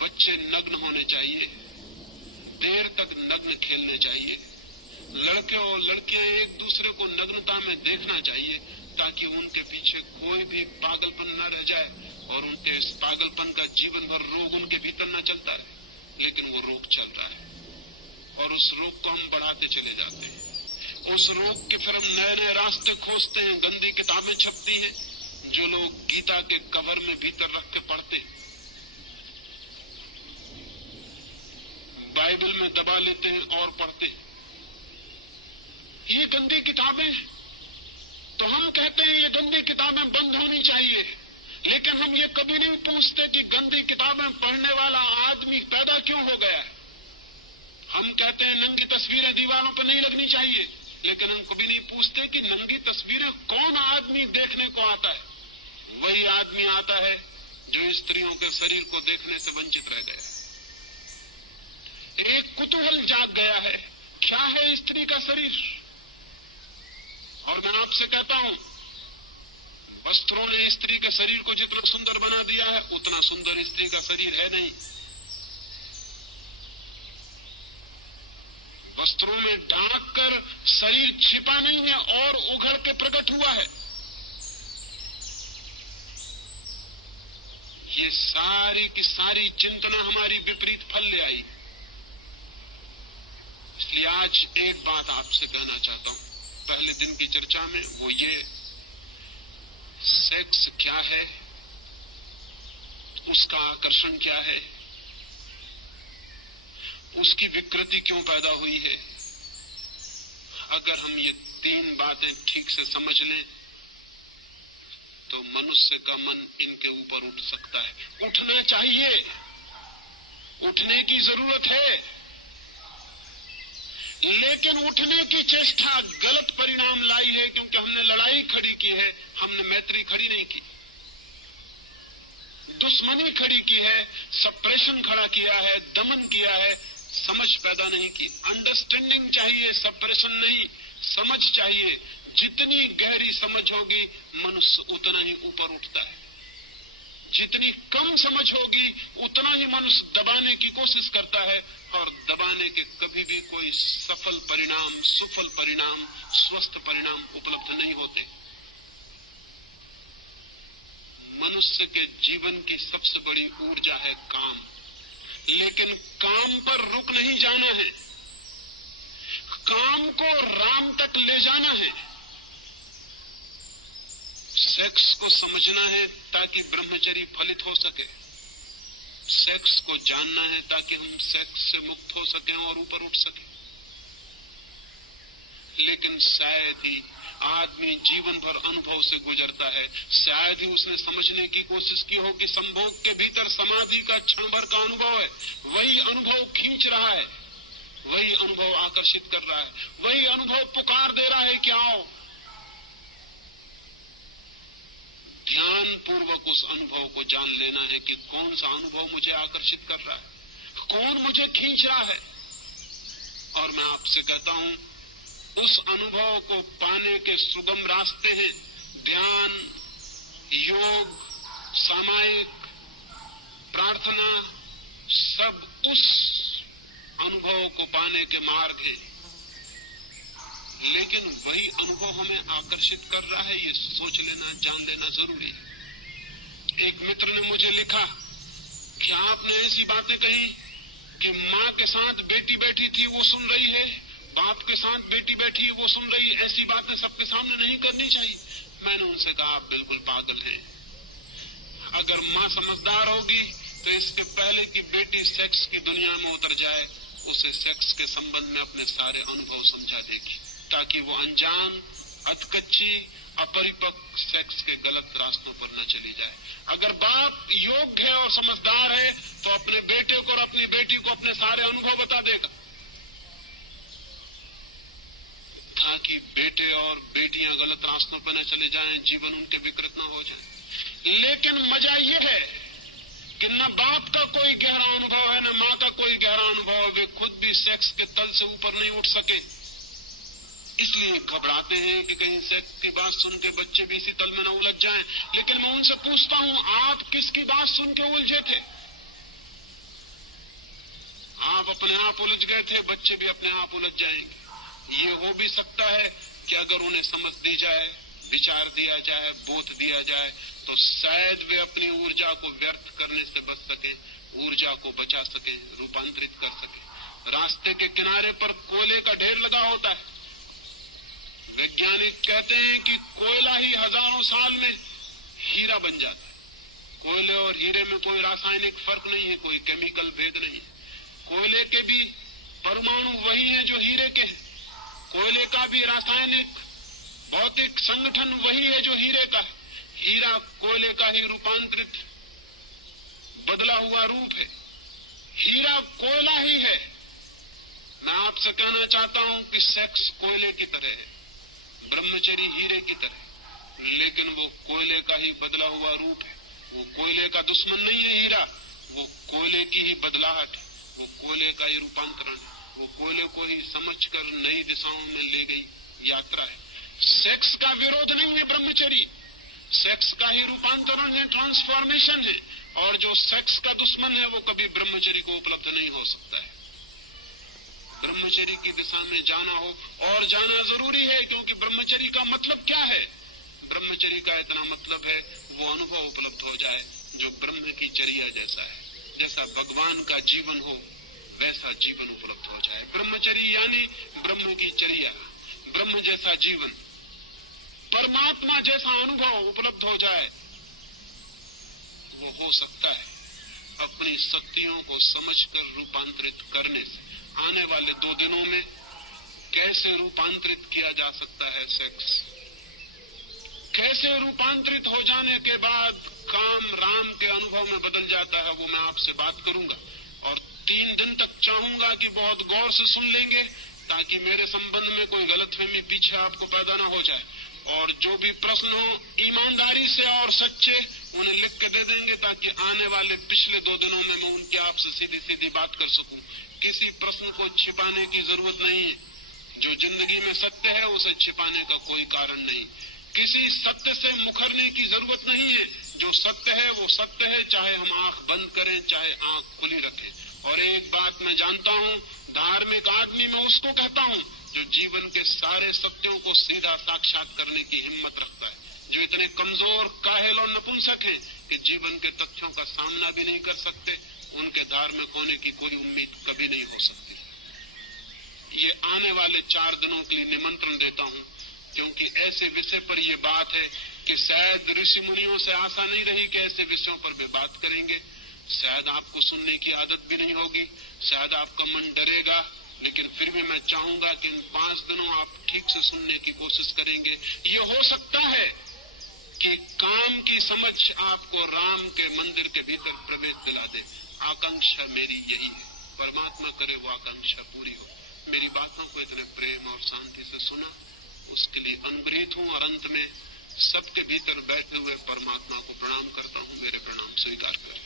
बच्चे नग्न होने चाहिए, देर तक नग्न खेलने चाहिए, लड़के और लड़कियां एक दूसरे को नग्नता में देखना चाहिए ताकि उनके पीछे कोई भी पागलपन न रह जाए और उनके इस पागलपन का जीवन भर रोग उनके भीतर न चलता है। लेकिन वो रोग चल रहा है और उस रोग को हम बढ़ाते चले जाते हैं। उस रोग के फिर हम नए नए रास्ते खोजते हैं। गंदी किताबें छपती हैं जो लोग गीता के कवर में भीतर रख के पढ़ते, बाइबल में दबा लेते हैं और पढ़ते हैं। ये गंदी किताबें, तो हम कहते हैं ये गंदी किताबें बंद होनी चाहिए, लेकिन हम ये कभी नहीं पूछते कि गंदी किताबें पढ़ने वाला आदमी पैदा क्यों हो गया है। हम कहते हैं नंगी तस्वीरें दीवारों पर नहीं लगनी चाहिए, लेकिन हम कभी नहीं पूछते कि नंगी तस्वीरें कौन आदमी देखने को आता है। वही आदमी आता है जो स्त्रियों के शरीर को देखने से वंचित रह गया। एक कुतूहल जाग गया है, क्या है स्त्री का शरीर। और मैं आपसे कहता हूं, वस्त्रों ने स्त्री के शरीर को जितना सुंदर बना दिया है उतना सुंदर स्त्री का शरीर है नहीं। वस्त्रों में ढांक कर शरीर छिपा नहीं है और उघड़ के प्रकट हुआ है। ये सारी की सारी चिंतना हमारी विपरीत फल ले आई। इसलिए आज एक बात आपसे कहना चाहता हूं पहले दिन की चर्चा में, वो ये, सेक्स क्या है, उसका आकर्षण क्या है, उसकी विकृति क्यों पैदा हुई है। अगर हम ये तीन बातें ठीक से समझ लें तो मनुष्य का मन इनके ऊपर उठ सकता है। उठना चाहिए, उठने की जरूरत है, लेकिन उठने की चेष्टा गलत परिणाम लाई है, क्योंकि हमने लड़ाई खड़ी की है, हमने मैत्री खड़ी नहीं की। दुश्मनी खड़ी की है, सप्रेशन खड़ा किया है, दमन किया है, समझ पैदा नहीं की। अंडरस्टैंडिंग चाहिए, सप्रेशन नहीं, समझ चाहिए। जितनी गहरी समझ होगी मनुष्य उतना ही ऊपर उठता है, जितनी कम समझ होगी उतना ही मनुष्य दबाने की कोशिश करता है, और दबाने के कभी भी कोई सफल परिणाम, सुफल परिणाम, स्वस्थ परिणाम उपलब्ध नहीं होते। मनुष्य के जीवन की सबसे बड़ी ऊर्जा है काम, लेकिन काम पर रुक नहीं जाना है, काम को राम तक ले जाना है। सेक्स को समझना है ताकि ब्रह्मचर्य फलित हो सके, सेक्स को जानना है ताकि हम सेक्स से मुक्त हो सकें और ऊपर उठ सकें। लेकिन शायद ही आदमी जीवन भर अनुभव से गुजरता है, शायद ही उसने समझने की कोशिश की हो कि संभोग के भीतर समाधि का क्षण भर का अनुभव है, वही अनुभव खींच रहा है, वही अनुभव आकर्षित कर रहा है, वही अनुभव पुकार दे रहा है कि आओ। ध्यान पूर्वक उस अनुभव को जान लेना है कि कौन सा अनुभव मुझे आकर्षित कर रहा है, कौन मुझे खींच रहा है। और मैं आपसे कहता हूं, उस अनुभव को पाने के सुगम रास्ते हैं ध्यान, योग, सामायिक, प्रार्थना, सब उस अनुभव को पाने के मार्ग हैं। लेकिन वही अनुभव हमें आकर्षित कर रहा है, ये सोच लेना, जान लेना जरूरी है। एक मित्र ने मुझे लिखा कि आपने ऐसी बातें कही कि माँ के साथ बेटी बैठी थी वो सुन रही है, बाप के साथ बेटी बैठी है वो सुन रही है, ऐसी बातें सबके सामने नहीं करनी चाहिए। मैंने उनसे कहा आप बिल्कुल पागल हैं। अगर माँ समझदार होगी तो इसके पहले कि बेटी सेक्स की दुनिया में उतर जाए, उसे सेक्स के संबंध में अपने सारे अनुभव समझा देगी, ताकि वो अनजान, अधकच्ची, अपरिपक्व सेक्स के गलत रास्तों पर न चली जाए। अगर बाप योग्य है और समझदार है तो अपने बेटे को और अपनी बेटी को अपने सारे अनुभव बता देगा, ताकि बेटे और बेटियां गलत रास्तों पर न चले जाएं, जीवन उनके विकृत न हो जाए। लेकिन मजा यह है कि न बाप का कोई गहरा अनुभव है, न माँ का कोई गहरा अनुभव है, वे खुद भी सेक्स के तल से ऊपर नहीं उठ सके, इसलिए घबराते हैं कि कहीं सेक्स की बात सुन के बच्चे भी इसी तल में न उलझ जाएं। लेकिन मैं उनसे पूछता हूं, आप किसकी बात सुन के उलझे थे? आप अपने आप उलझ गए थे, बच्चे भी अपने आप उलझ जाएंगे। ये हो भी सकता है कि अगर उन्हें समझ दी जाए, विचार दिया जाए, बोध दिया जाए, तो शायद वे अपनी ऊर्जा को व्यर्थ करने से बच सके, ऊर्जा को बचा सके, रूपांतरित कर सके। रास्ते के किनारे पर कोयले का ढेर लगा होता है, वैज्ञानिक कहते हैं कि कोयला ही हजारों साल में हीरा बन जाता है। कोयले और हीरे में कोई रासायनिक फर्क नहीं है, कोई केमिकल भेद नहीं है। कोयले के भी परमाणु वही हैं जो हीरे के हैं, कोयले का भी रासायनिक भौतिक संगठन वही है जो हीरे का है। हीरा कोयले का ही रूपांतरित बदला हुआ रूप है, हीरा कोयला ही है। मैं आपसे कहना चाहता हूं कि सेक्स कोयले की तरह है, ब्रह्मचर्य हीरे की तरह, लेकिन वो कोयले का ही बदला हुआ रूप है। वो कोयले का दुश्मन नहीं है हीरा, वो कोयले की ही बदलाहट है, वो कोयले का ही रूपांतरण है, वो कोयले को ही समझकर नई दिशाओं में ले गई यात्रा है। सेक्स का विरोध नहीं है ब्रह्मचर्य, सेक्स का ही रूपांतरण है, ट्रांसफॉर्मेशन है। और जो सेक्स का दुश्मन है वो कभी ब्रह्मचर्य को उपलब्ध नहीं हो सकता है। ब्रह्मचर्य की दिशा में जाना हो, और जाना जरूरी है, क्योंकि ब्रह्मचर्य का मतलब क्या है? ब्रह्मचर्य का इतना मतलब है वो अनुभव उपलब्ध हो जाए जो ब्रह्म की चर्या जैसा है, जैसा भगवान का जीवन हो वैसा जीवन उपलब्ध हो जाए। ब्रह्मचर्य यानी ब्रह्म की चर्या, ब्रह्म जैसा जीवन, परमात्मा जैसा अनुभव उपलब्ध हो जाए। वो हो सकता है अपनी शक्तियों को समझकर रूपांतरित करने से, आने वाले 2 दिनों में कैसे रूपांतरित किया जा सकता है सेक्स, कैसे रूपांतरित हो जाने के बाद काम राम के अनुभव में बदल जाता है, वो मैं आपसे बात करूंगा। और 3 दिन तक चाहूंगा कि बहुत गौर से सुन लेंगे, ताकि मेरे संबंध में कोई गलतफहमी पीछे आपको पैदा ना हो जाए। और जो भी प्रश्न हो ईमानदारी से और सच्चे उन्हें लिख के दे देंगे, ताकि आने वाले पिछले 2 दिनों में मैं उनके आपसे सीधी सीधी बात कर सकूं। किसी प्रश्न को छिपाने की जरूरत नहीं है। जो जिंदगी में सत्य है उसे छिपाने का कोई कारण नहीं। किसी सत्य से मुखरने की जरूरत नहीं है। जो सत्य है वो सत्य है, चाहे हम आंख बंद करें चाहे आंख खुली रखें। और एक बात मैं जानता हूं, धार्मिक आदमी मैं उसको कहता हूं जो जीवन के सारे सत्यों को सीधा साक्षात करने की हिम्मत रखता है। जो इतने कमजोर, काहिल और नपुंसक हैं कि जीवन के तथ्यों का सामना भी नहीं कर सकते, उनके धार्मिक होने की कोई उम्मीद कभी नहीं हो सकती। ये आने वाले 4 दिनों के लिए निमंत्रण देता हूं, क्योंकि ऐसे विषय पर यह बात है कि शायद ऋषि मुनियों से आशा नहीं रही कि ऐसे विषयों पर वे बात करेंगे। शायद आपको सुनने की आदत भी नहीं होगी, शायद आपका मन डरेगा, लेकिन फिर भी मैं चाहूंगा कि इन 5 दिनों आप ठीक से सुनने की कोशिश करेंगे। ये हो सकता है कि काम की समझ आपको राम के मंदिर के भीतर प्रवेश दिला दे। आकांक्षा मेरी यही है, परमात्मा करे वो आकांक्षा पूरी हो। मेरी बातों को इतने प्रेम और शांति से सुना, उसके लिए अनुग्रहित हूं। और अंत में सबके भीतर बैठे हुए परमात्मा को प्रणाम करता हूं। मेरे प्रणाम स्वीकार करें।